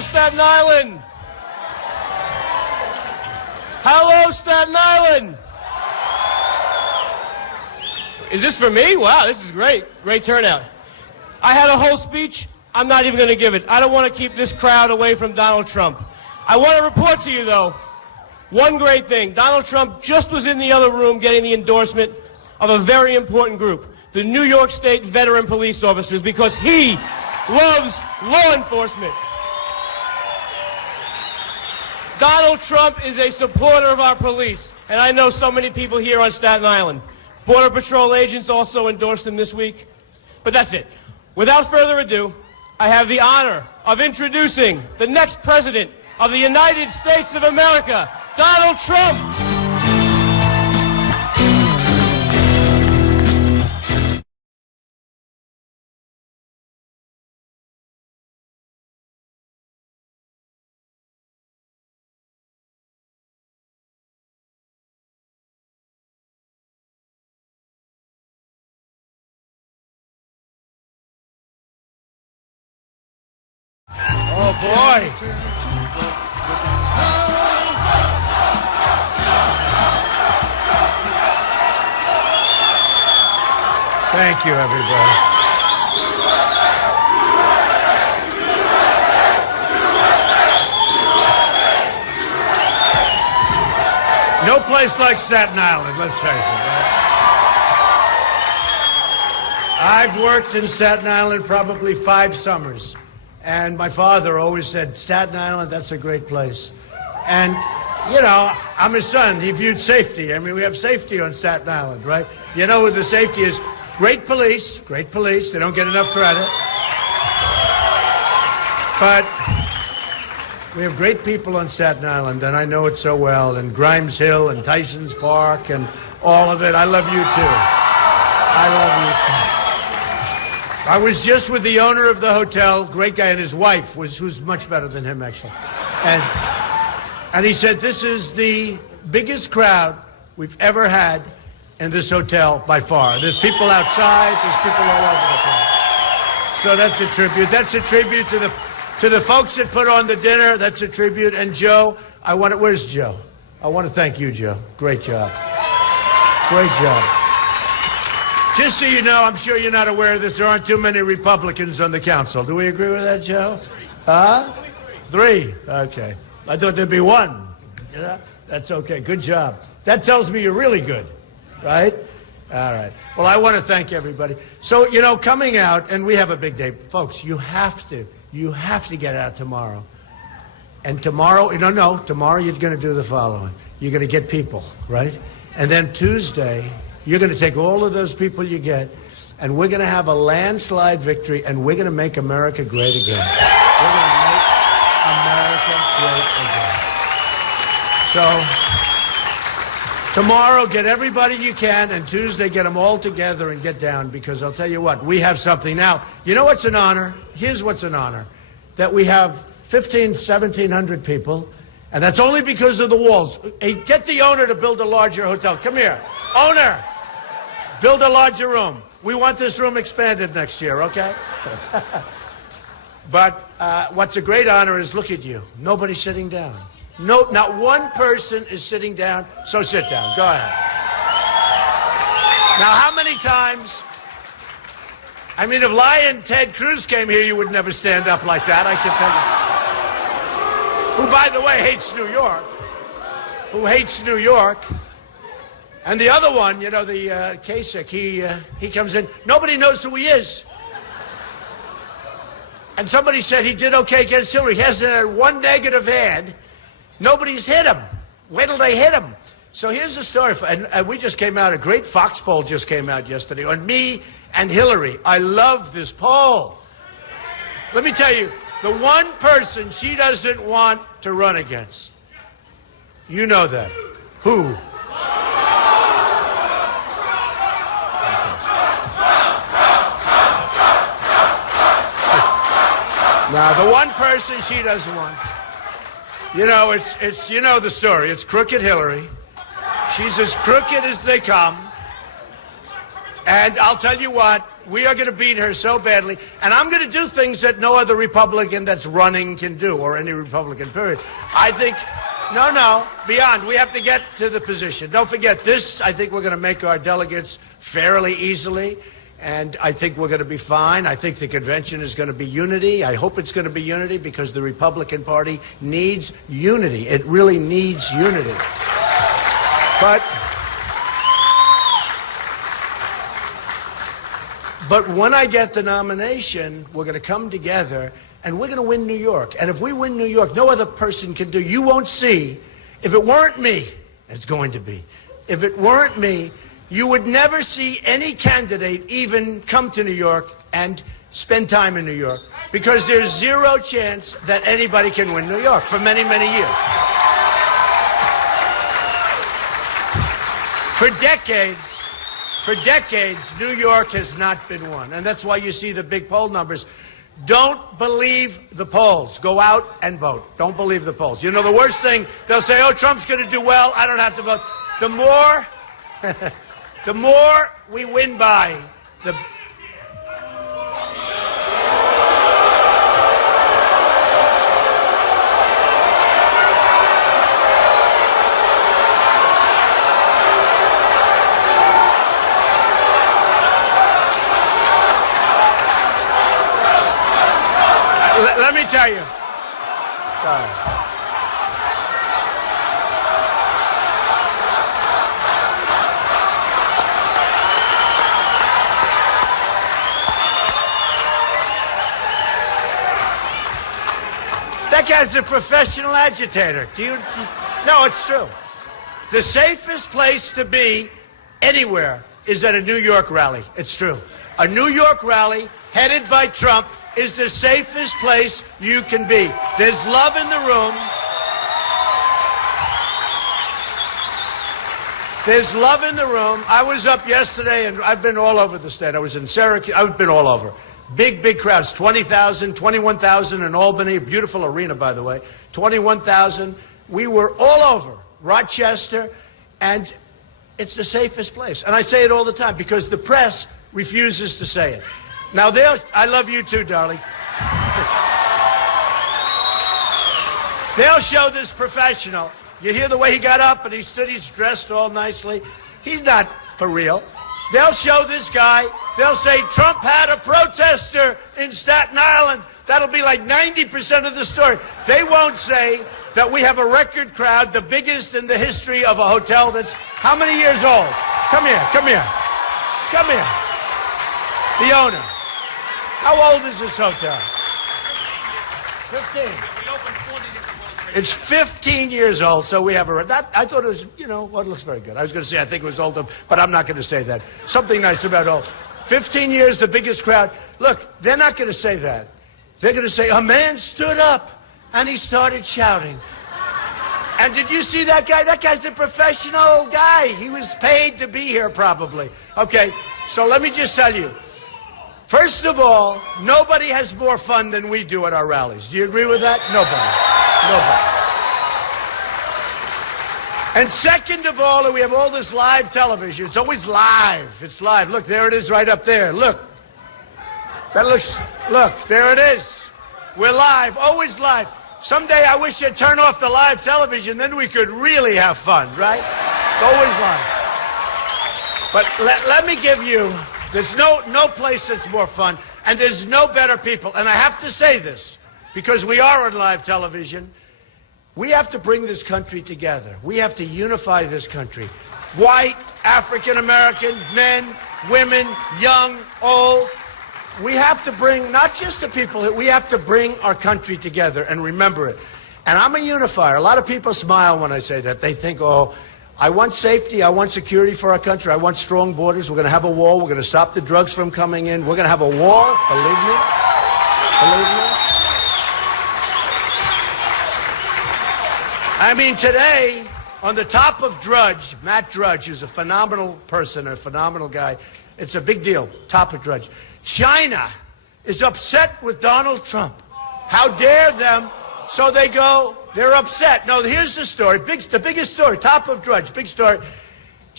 Staten Island. Hello, Staten Island. Is this for me? Wow, this is great. Great turnout. I had a whole speech. I'm not even going to give it. I don't want to keep this crowd away from Donald Trump. I want to report to you, though, one great thing. Donald Trump just was in the other room getting the endorsement of a very important group, the New York State Veteran Police Officers, because he loves law enforcement. Donald Trump is a supporter of our police, and I know so many people here on Staten Island. Border Patrol agents also endorsed him this week. But that's it. Without further ado, I have the honor of introducing the next president of the United States of America, Donald Trump. Oh, boy. Thank you, everybody. No place like Staten Island, let's face it. I've worked in Staten Island probably 5 summers. And my father always said, Staten Island, that's a great place. And, you know, I'm his son. He viewed safety. I mean, we have safety on Staten Island, right? You know who the safety is? Great police. Great police. They don't get enough credit. But we have great people on Staten Island, and I know it so well. And Grimes Hill and Tyson's Park and all of it. I love you, too. I love you, too. I was just with the owner of the hotel, great guy, and his wife, who's much better than him, actually. And he said, this is the biggest crowd we've ever had in this hotel by far. There's people outside, there's people all over the place. So that's a tribute. That's a tribute to the folks that put on the dinner. That's a tribute. And Joe, where's Joe? I want to thank you, Joe. Great job. Great job. Just so you know, I'm sure you're not aware of this, there aren't too many Republicans on the council. Do we agree with that, Joe? Huh? 3. Okay. I thought there'd be 1. You know? That's okay. Good job. That tells me you're really good, right? All right. Well, I want to thank everybody. So, you know, coming out, and we have a big day. Folks, you have to get out tomorrow. And tomorrow, tomorrow you're going to do the following. You're going to get people, right? And then Tuesday, you're going to take all of those people you get, and we're going to have a landslide victory, and we're going to make America great again. We're going to make America great again. So, tomorrow, get everybody you can, and Tuesday, get them all together and get down, because I'll tell you what, we have something. Now, you know what's an honor? Here's what's an honor. That we have 1,700 people, and that's only because of the walls. Hey, get the owner to build a larger hotel. Come here. Owner! Build a larger room. We want this room expanded next year, okay? But what's a great honor is, look at you. Nobody's sitting down. No, not one person is sitting down, so sit down. Go ahead. Now, how many times... I mean, if Lion Ted Cruz came here, you would never stand up like that, I can tell you. Who, by the way, hates New York. Who hates New York. And the other one, you know, the Kasich, he comes in. Nobody knows who he is. And somebody said he did okay against Hillary. He hasn't had 1 negative ad. Nobody's hit him. Wait till they hit him. So here's the story. And we just came out, a great Fox poll just came out yesterday on me and Hillary. I love this poll. Let me tell you, the one person she doesn't want to run against. You know that. Who? Now, the one person she doesn't want, you know, it's you know the story. It's crooked Hillary. She's as crooked as they come. And I'll tell you what, We are going to beat her so badly. And I'm going to do things that no other Republican that's running can do, or any Republican, period. I think, no, beyond. We have to get to the position. Don't forget this. I think we're going to make our delegates fairly easily. And I think we're going to be fine. I think the convention is going to be unity. I hope it's going to be unity because the Republican Party needs unity. It really needs unity. But when I get the nomination, we're going to come together and we're going to win New York. And if we win New York, no other person can do. You won't see. If it weren't me, it's going to be. If it weren't me, you would never see any candidate even come to New York and spend time in New York because there's zero chance that anybody can win New York for many, many years. For decades, New York has not been won. And that's why you see the big poll numbers. Don't believe the polls. Go out and vote. Don't believe the polls. You know, the worst thing, they'll say, oh, Trump's going to do well. I don't have to vote. The more we win by, the... Let me tell you. Sorry. That guy's a professional agitator. No, it's true. The safest place to be anywhere is at a New York rally. It's true. A New York rally headed by Trump is the safest place you can be. There's love in the room. There's love in the room. I was up yesterday, and I've been all over the state. I was in Syracuse. I've been all over. Big crowds, 20,000, 21,000 in Albany, a beautiful arena, by the way, 21,000. We were all over Rochester, and it's the safest place. And I say it all the time because the press refuses to say it. Now, I love you too, darling. They'll show this professional. You hear the way he got up and he stood, he's dressed all nicely. He's not for real. They'll show this guy. They'll say Trump had a protester in Staten Island. That'll be like 90% of the story. They won't say that we have a record crowd, the biggest in the history of a hotel that's how many years old? Come here. The owner. How old is this hotel? 15. It's 15 years old, so we have I thought it was, it looks very good. I was going to say I think it was older, but I'm not going to say that. Something nice about old. 15 years, the biggest crowd. Look, they're not going to say that. They're going to say, a man stood up and he started shouting. And did you see that guy? That guy's a professional guy. He was paid to be here, probably. Okay, so let me just tell you. First of all, nobody has more fun than we do at our rallies. Do you agree with that? Nobody. And second of all, we have all this live television. It's always live. It's live. Look, there it is right up there. Look. Look, there it is. We're live, always live. Someday I wish you'd turn off the live television, then we could really have fun, right? It's always live. But let me give you... There's no place that's more fun, and there's no better people. And I have to say this, because we are on live television. We have to bring this country together. We have to unify this country. White, African American, men, women, young, old. We have to bring not just the people, we have to bring our country together and remember it. And I'm a unifier. A lot of people smile when I say that. They think, oh, I want safety, I want security for our country, I want strong borders, we're going to have a wall, we're going to stop the drugs from coming in, we're going to have a war, believe me. I mean, today, on the top of Drudge, Matt Drudge, who's a phenomenal person, a phenomenal guy, it's a big deal, top of Drudge. China is upset with Donald Trump. How dare them? So they go, they're upset. No, here's the story, the biggest story, top of Drudge, big story.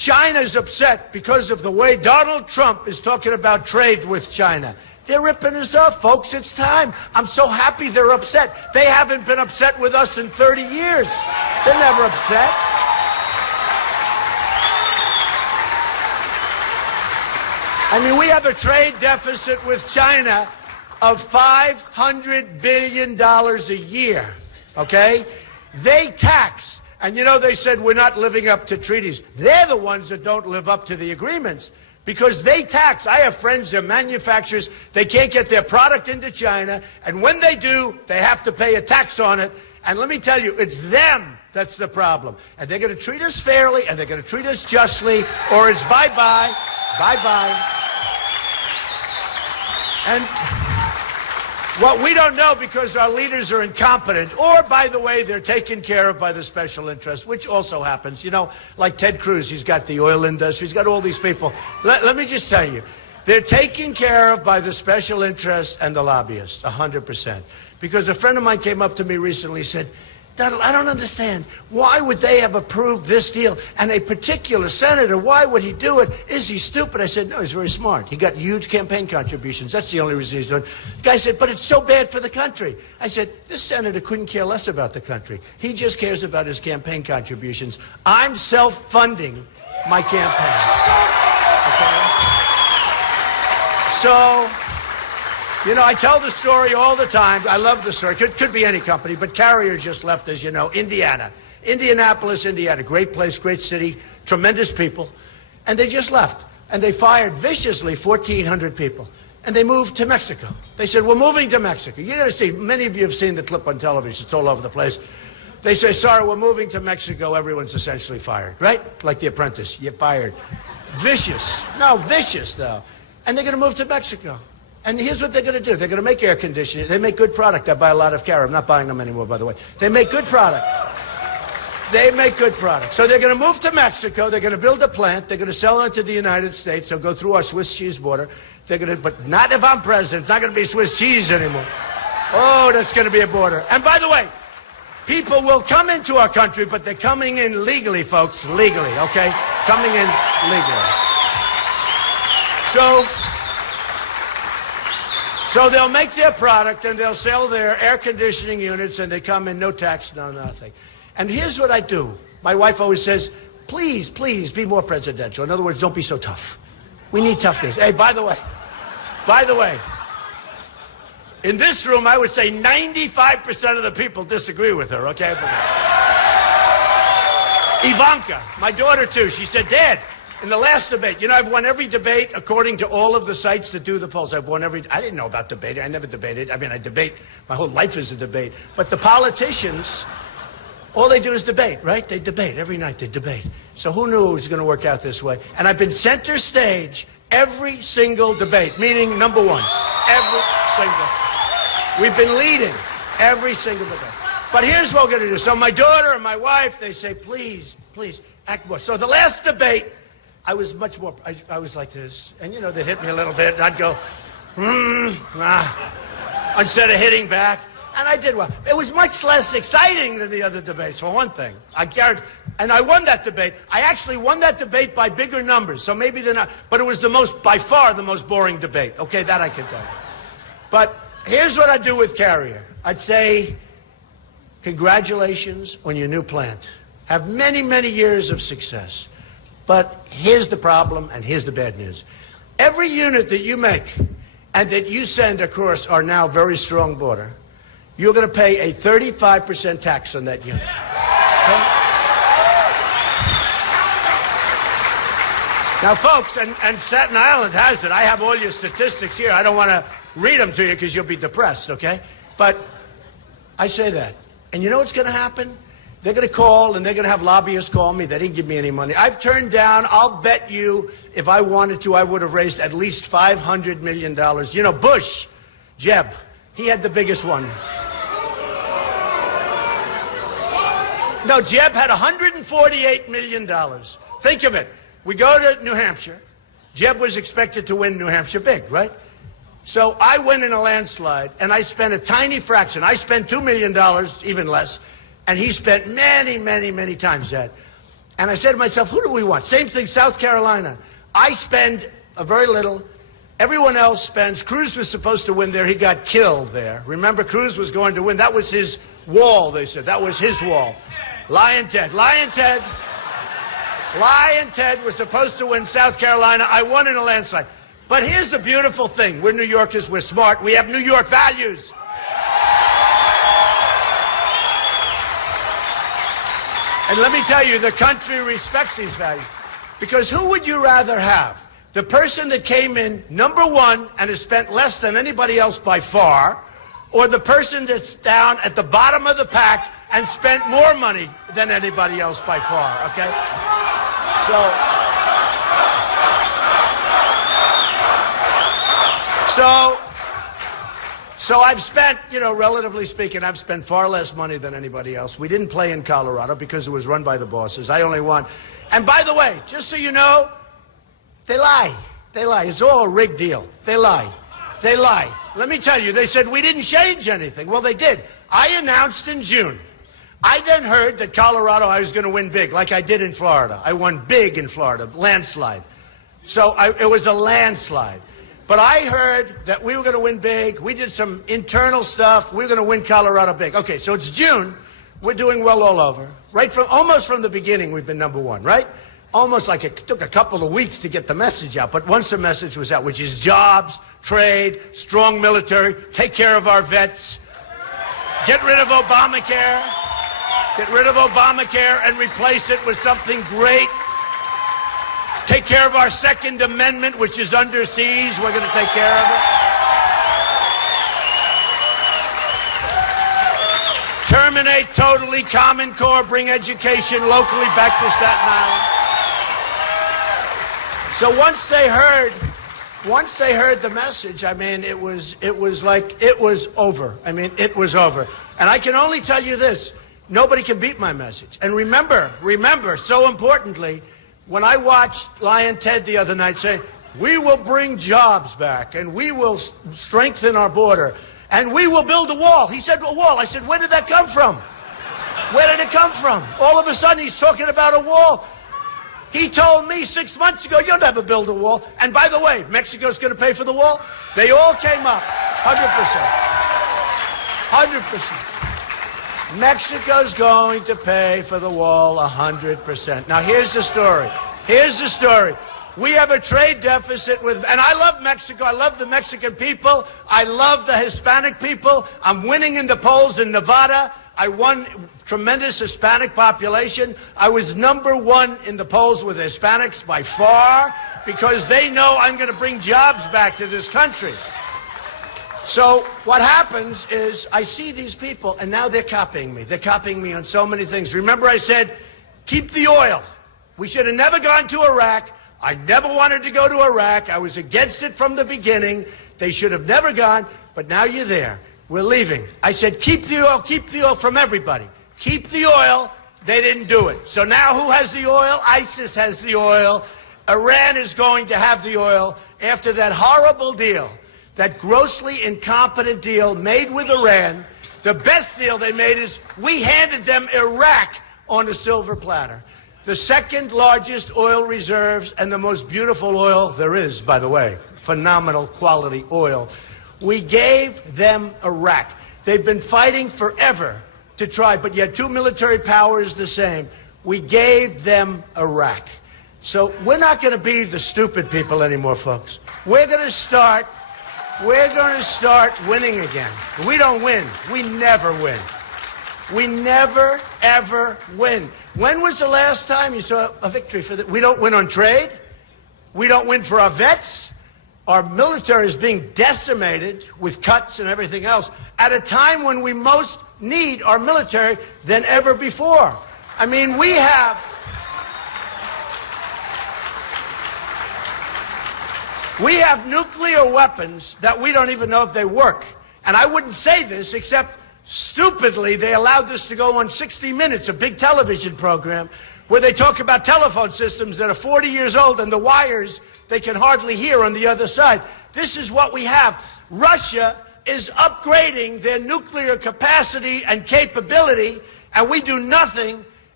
China's upset because of the way Donald Trump is talking about trade with China. They're ripping us off, folks. It's time. I'm so happy they're upset. They haven't been upset with us in 30 years. They're never upset. I mean, we have a trade deficit with China of $500 billion a year, okay? They tax. And you know, they said we're not living up to treaties. They're the ones that don't live up to the agreements because they tax. I have friends, they're manufacturers. They can't get their product into China. And when they do, they have to pay a tax on it. And let me tell you, it's them that's the problem. And they're going to treat us fairly and they're going to treat us justly or it's bye-bye, bye-bye. And what we don't know because our leaders are incompetent, or, by the way, they're taken care of by the special interests, which also happens. You know, like Ted Cruz, he's got the oil industry, he's got all these people. Let me just tell you, they're taken care of by the special interests and the lobbyists, 100%. Because a friend of mine came up to me recently and said, Donald, I don't understand. Why would they have approved this deal? And a particular senator, why would he do it? Is he stupid? I said, no, he's very smart. He got huge campaign contributions. That's the only reason he's doing it. The guy said, but it's so bad for the country. I said, this senator couldn't care less about the country. He just cares about his campaign contributions. I'm self-funding my campaign. Okay? So, you know, I tell the story all the time. I love the story. Could be any company, but Carrier just left, as you know, Indiana. Indianapolis, Indiana. Great place, great city, tremendous people. And they just left. And they fired viciously 1,400 people. And they moved to Mexico. They said, we're moving to Mexico. You got to see, many of you have seen the clip on television. It's all over the place. They say, sorry, we're moving to Mexico. Everyone's essentially fired, right? Like The Apprentice. You're fired. Vicious. No, vicious, though. And they're going to move to Mexico. And here's what they're going to do. They're going to make air conditioning. They make good product. I buy a lot of Carrier. I'm not buying them anymore, by the way. They make good product. They make good product. So they're going to move to Mexico. They're going to build a plant. They're going to sell it to the United States. They'll go through our Swiss cheese border. They're going to, but not if I'm president. It's not going to be Swiss cheese anymore. Oh, that's going to be a border. And by the way, people will come into our country, but they're coming in legally, folks. Legally, okay? Coming in legally. So they'll make their product and they'll sell their air conditioning units and they come in, no tax, no nothing. And here's what I do. My wife always says, please, please be more presidential. In other words, don't be so tough. We need toughness. Hey, by the way, in this room, I would say 95% of the people disagree with her, okay? Ivanka, my daughter too, she said, Dad, in the last debate, you know, I've won every debate according to all of the sites that do the polls. I've won every, I didn't know about debating. I never debated. I mean, I debate. My whole life is a debate. But the politicians, all they do is debate, right? They debate. Every night they debate. So who knew it was going to work out this way? And I've been center stage every single debate, meaning number one. Every single. We've been leading every single debate. But here's what we're going to do. So my daughter and my wife, they say, please, please, act more. So the last debate, I was much more, I was like this. And, you know, they'd hit me a little bit, and I'd go, instead of hitting back. And I did well. It was much less exciting than the other debates, for one thing. I guarantee. And I won that debate. I actually won that debate by bigger numbers. So maybe they're not. But it was the most, by far, the most boring debate. Okay, that I can tell you. But here's what I do with Carrier. I'd say, congratulations on your new plant. Have many, many years of success. But here's the problem, and here's the bad news. Every unit that you make and that you send across our now very strong border, you're going to pay a 35% tax on that unit. Okay? Now, folks, and Staten Island has it. I have all your statistics here. I don't want to read them to you because you'll be depressed, okay? But I say that. And you know what's going to happen? They're going to call, and they're going to have lobbyists call me. They didn't give me any money. I've turned down, I'll bet you, if I wanted to, I would have raised at least $500 million. You know, Bush, Jeb, he had the biggest one. No, Jeb had $148 million. Think of it. We go to New Hampshire. Jeb was expected to win New Hampshire big, right? So I win in a landslide, and I spent a tiny fraction. I spent $2 million, even less. And he spent many, many, many times that. And I said to myself, who do we want? Same thing, South Carolina. I spend a very little. Everyone else spends. Cruz was supposed to win there. He got killed there. Remember, Cruz was going to win. That was his wall, they said. That was his wall. Lion Ted. Lion Ted was supposed to win South Carolina. I won in a landslide. But here's the beautiful thing. We're New Yorkers. We're smart. We have New York values. And let me tell you, the country respects these values. Because who would you rather have? The person that came in #1 and has spent less than anybody else by far, or the person that's down at the bottom of the pack and spent more money than anybody else by far, okay? So I've spent, relatively speaking, I've spent far less money than anybody else. We didn't play in Colorado because it was run by the bosses. I only won. And by the way, just so you know, they lie. They lie. It's all a rigged deal. They lie. They lie. Let me tell you, they said we didn't change anything. Well, they did. I announced in June. I then heard that Colorado, I was going to win big, like I did in Florida. I won big in Florida, landslide. So it was a landslide. But I heard that we were going to win big. We did some internal stuff. We were going to win Colorado big. Okay, so it's June. We're doing well all over. Almost from the beginning, we've been #1, right? Almost like it took a couple of weeks to get the message out. But once the message was out, which is jobs, trade, strong military, take care of our vets, get rid of Obamacare, and replace it with something great. Take care of our Second Amendment, which is under siege. We're going to take care of it. Terminate totally Common Core, bring education locally back to Staten Island. So once they heard the message, I mean, it was over. I mean, it was over. And I can only tell you this, nobody can beat my message. And remember, so importantly, when I watched Lion Ted the other night say, we will bring jobs back, and we will strengthen our border, and we will build a wall. He said, a wall. I said, where did that come from? Where did it come from? All of a sudden, he's talking about a wall. He told me 6 months ago, you'll never build a wall. And by the way, Mexico's going to pay for the wall. They all came up, 100%. 100%. Mexico's going to pay for the wall 100%. Now, here's the story. We have a trade deficit with, and I love Mexico. I love the Mexican people. I love the Hispanic people. I'm winning in the polls in Nevada. I won tremendous Hispanic population. I was #1 in the polls with Hispanics by far because they know I'm going to bring jobs back to this country. So what happens is I see these people, and now they're copying me. They're copying me on so many things. Remember I said, keep the oil. We should have never gone to Iraq. I never wanted to go to Iraq. I was against it from the beginning. They should have never gone, but now you're there. We're leaving. I said, keep the oil from everybody. Keep the oil. They didn't do it. So now who has the oil? ISIS has the oil. Iran is going to have the oil after that horrible deal, that grossly incompetent deal made with Iran. The best deal they made is we handed them Iraq on a silver platter. The second largest oil reserves and the most beautiful oil there is, by the way. Phenomenal quality oil. We gave them Iraq. They've been fighting forever to try, but yet two military powers the same. We gave them Iraq. So we're not going to be the stupid people anymore, folks. We're going to start winning again. We don't win. We never win. We never, ever win. When was the last time you saw a victory for that? We don't win on trade. We don't win for our vets. Our military is being decimated with cuts and everything else at a time when we most need our military than ever before. I mean, we have nuclear weapons that we don't even know if they work. And I wouldn't say this except stupidly they allowed this to go on 60 Minutes, a big television program, where they talk about telephone systems that are 40 years old and the wires they can hardly hear on the other side. This is what we have. Russia is upgrading their nuclear capacity and capability, and we do nothing.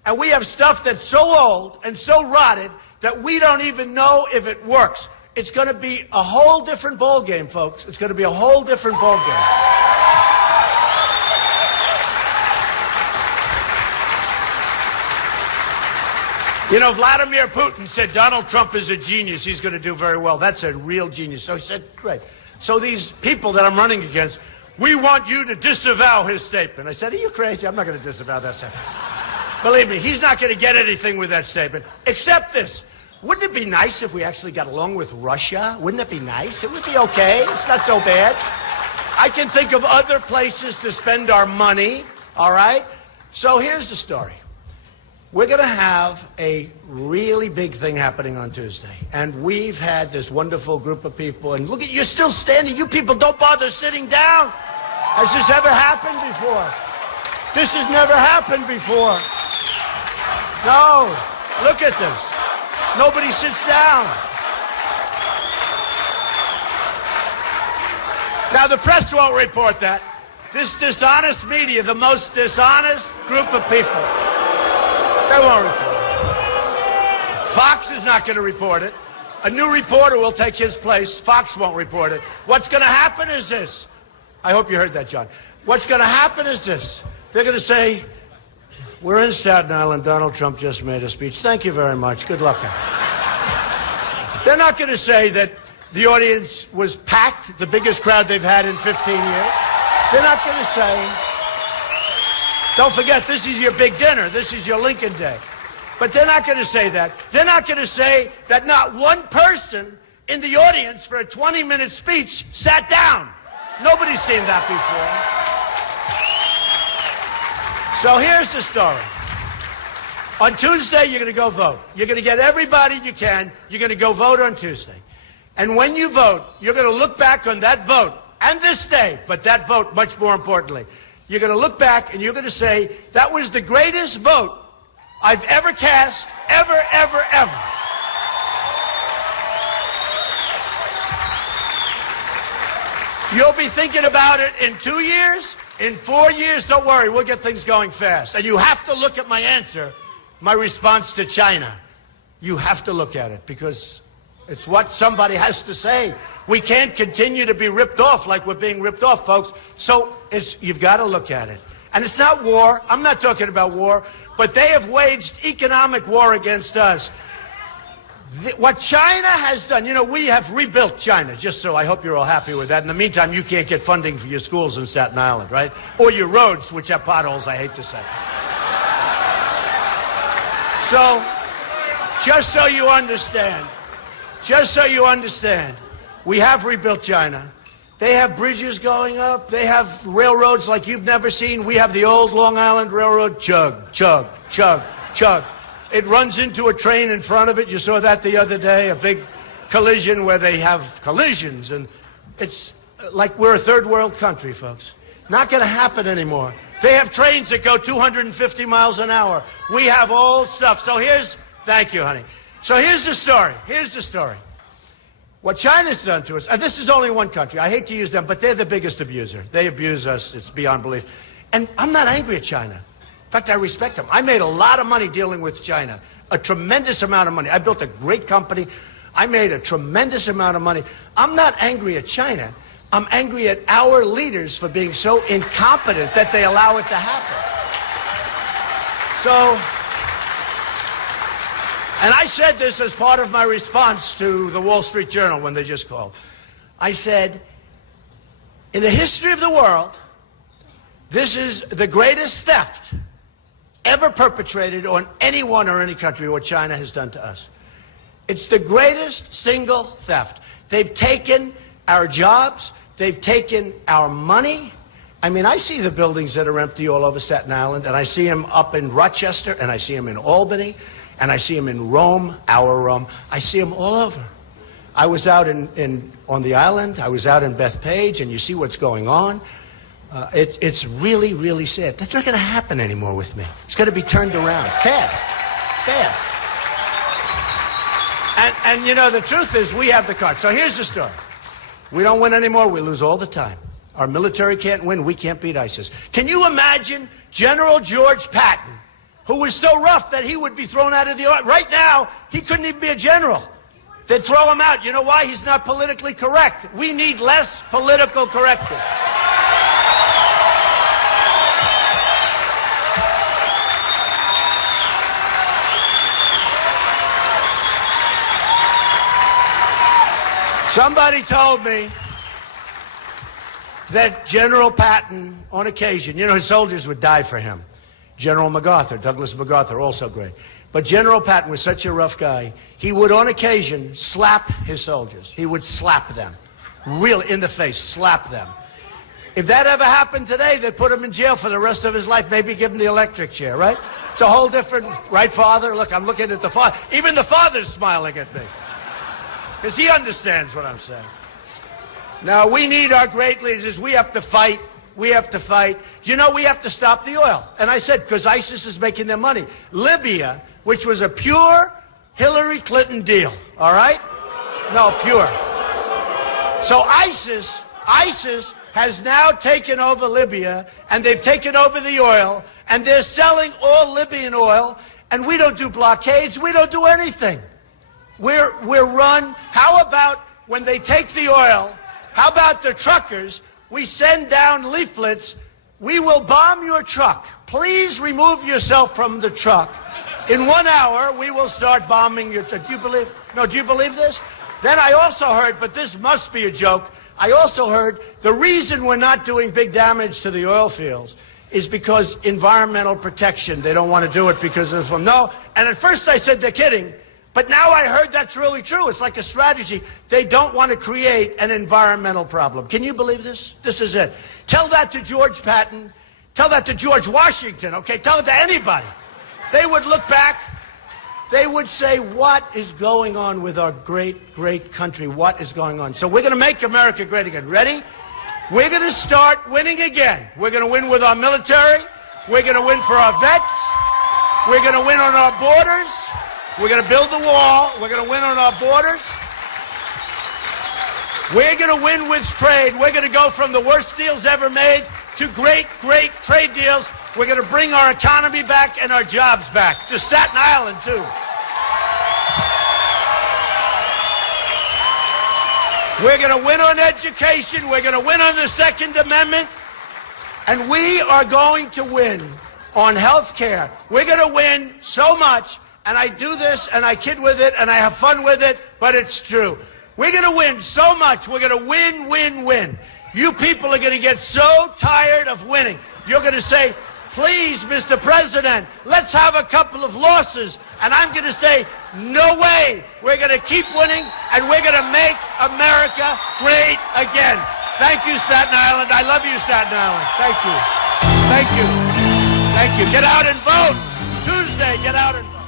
And we have stuff that's so old and so rotted that we don't even know if it works. It's going to be a whole different ball game, folks. It's going to be a whole different ball game. You know, Vladimir Putin said Donald Trump is a genius. He's going to do very well. That's a real genius. So he said, great. So these people that I'm running against, we want you to disavow his statement. I said, are you crazy? I'm not going to disavow that statement. Believe me, he's not going to get anything with that statement, except this. Wouldn't it be nice if we actually got along with Russia? Wouldn't it be nice? It would be okay. It's not so bad. I can think of other places to spend our money, all right? So here's the story. We're going to have a really big thing happening on Tuesday. And we've had this wonderful group of people. And look at, you're still standing. You people don't bother sitting down. Has this ever happened before? This has never happened before. No. Look at this. Nobody sits down. Now, the press won't report that. This dishonest media, the most dishonest group of people, they won't report it. Fox is not going to report it. A new reporter will take his place. Fox won't report it. What's going to happen is this. I hope you heard that, John. What's going to happen is this. They're going to say, we're in Staten Island. Donald Trump just made a speech. Thank you very much. Good luck. They're not going to say that the audience was packed, the biggest crowd they've had in 15 years. They're not going to say, don't forget, this is your big dinner. This is your Lincoln Day. But they're not going to say that. They're not going to say that not one person in the audience for a 20-minute speech sat down. Nobody's seen that before. So here's the story. On Tuesday, you're going to go vote. You're going to get everybody you can. You're going to go vote on Tuesday. And when you vote, you're going to look back on that vote and this day, but that vote much more importantly. You're going to look back and you're going to say, that was the greatest vote I've ever cast, ever, ever, ever. You'll be thinking about it in 2 years, in 4 years. Don't worry, we'll get things going fast. And you have to look at my answer, my response to China. You have to look at it because it's what somebody has to say. We can't continue to be ripped off like we're being ripped off, folks. So you've got to look at it. And it's not war. I'm not talking about war. But they have waged economic war against us. What China has done, you know, we have rebuilt China, just so I hope you're all happy with that. In the meantime, you can't get funding for your schools in Staten Island, right? Or your roads, which have potholes, I hate to say. So, just so you understand, we have rebuilt China. They have bridges going up. They have railroads like you've never seen. We have the old Long Island Railroad. Chug, chug, chug, chug. It runs into a train in front of it. You saw that the other day, a big collision where they have collisions. And it's like we're a third world country, folks. Not going to happen anymore. They have trains that go 250 miles an hour. We have old stuff. So thank you, honey. So here's the story. Here's the story. What China's done to us, and this is only one country. I hate to use them, but they're the biggest abuser. They abuse us. It's beyond belief. And I'm not angry at China. In fact, I respect them. I made a lot of money dealing with China, a tremendous amount of money. I built a great company. I made a tremendous amount of money. I'm not angry at China. I'm angry at our leaders for being so incompetent that they allow it to happen. So, and I said this as part of my response to the Wall Street Journal when they just called. I said, in the history of the world, this is the greatest theft ever perpetrated on anyone or any country, what China has done to us. It's the greatest single theft. They've taken our jobs. They've taken our money. I mean, I see the buildings that are empty all over Staten Island, and I see them up in Rochester, and I see them in Albany, and I see them in Rome, our Rome. I see them all over. I was out on the island. I was out in Bethpage, and you see what's going on. It's really, really sad. That's not going to happen anymore with me. It's going to be turned around fast, fast. And you know, the truth is we have the card. So here's the story. We don't win anymore. We lose all the time. Our military can't win. We can't beat ISIS. Can you imagine General George Patton who was so rough that he would be thrown out of the army. Right now, he couldn't even be a general. They'd throw him out. You know why? He's not politically correct. We need less political correctness. Somebody told me that General Patton, on occasion, his soldiers would die for him. General MacArthur, Douglas MacArthur, also great. But General Patton was such a rough guy, he would on occasion slap his soldiers. He would slap them, really in the face, slap them. If that ever happened today, they'd put him in jail for the rest of his life, maybe give him the electric chair, right? It's a whole different, right, Father? Look, I'm looking at the father. Even the father's smiling at me, because he understands what I'm saying. Now, we need our great leaders. We have to fight. We have to fight. We have to stop the oil. And I said, because ISIS is making their money. Libya, which was a pure Hillary Clinton deal, all right? No, pure. So ISIS has now taken over Libya, and they've taken over the oil, and they're selling all Libyan oil, and we don't do blockades. We don't do anything. We're run. How about when they take the oil, how about the truckers? We send down leaflets. We will bomb your truck. Please remove yourself from the truck. In 1 hour, we will start bombing your truck. Do you believe? No, do you believe this? Then I also heard, but this must be a joke, I also heard the reason we're not doing big damage to the oil fields is because environmental protection. They don't want to do it because of them. No, and at first I said they're kidding. But now I heard that's really true. It's like a strategy. They don't want to create an environmental problem. Can you believe this? This is it. Tell that to George Patton. Tell that to George Washington, okay? Tell it to anybody. They would look back. They would say, what is going on with our great, great country? What is going on? So we're going to make America great again. Ready? We're going to start winning again. We're going to win with our military. We're going to win for our vets. We're going to win on our borders. We're going to build the wall. We're going to win on our borders. We're going to win with trade. We're going to go from the worst deals ever made to great, great trade deals. We're going to bring our economy back and our jobs back. To Staten Island, too. We're going to win on education. We're going to win on the Second Amendment. And we are going to win on health care. We're going to win so much. And I do this, and I kid with it, and I have fun with it, but it's true. We're going to win so much. We're going to win, win, win. You people are going to get so tired of winning. You're going to say, please, Mr. President, let's have a couple of losses. And I'm going to say, no way. We're going to keep winning, and we're going to make America great again. Thank you, Staten Island. I love you, Staten Island. Thank you. Thank you. Thank you. Get out and vote. Tuesday, get out and vote.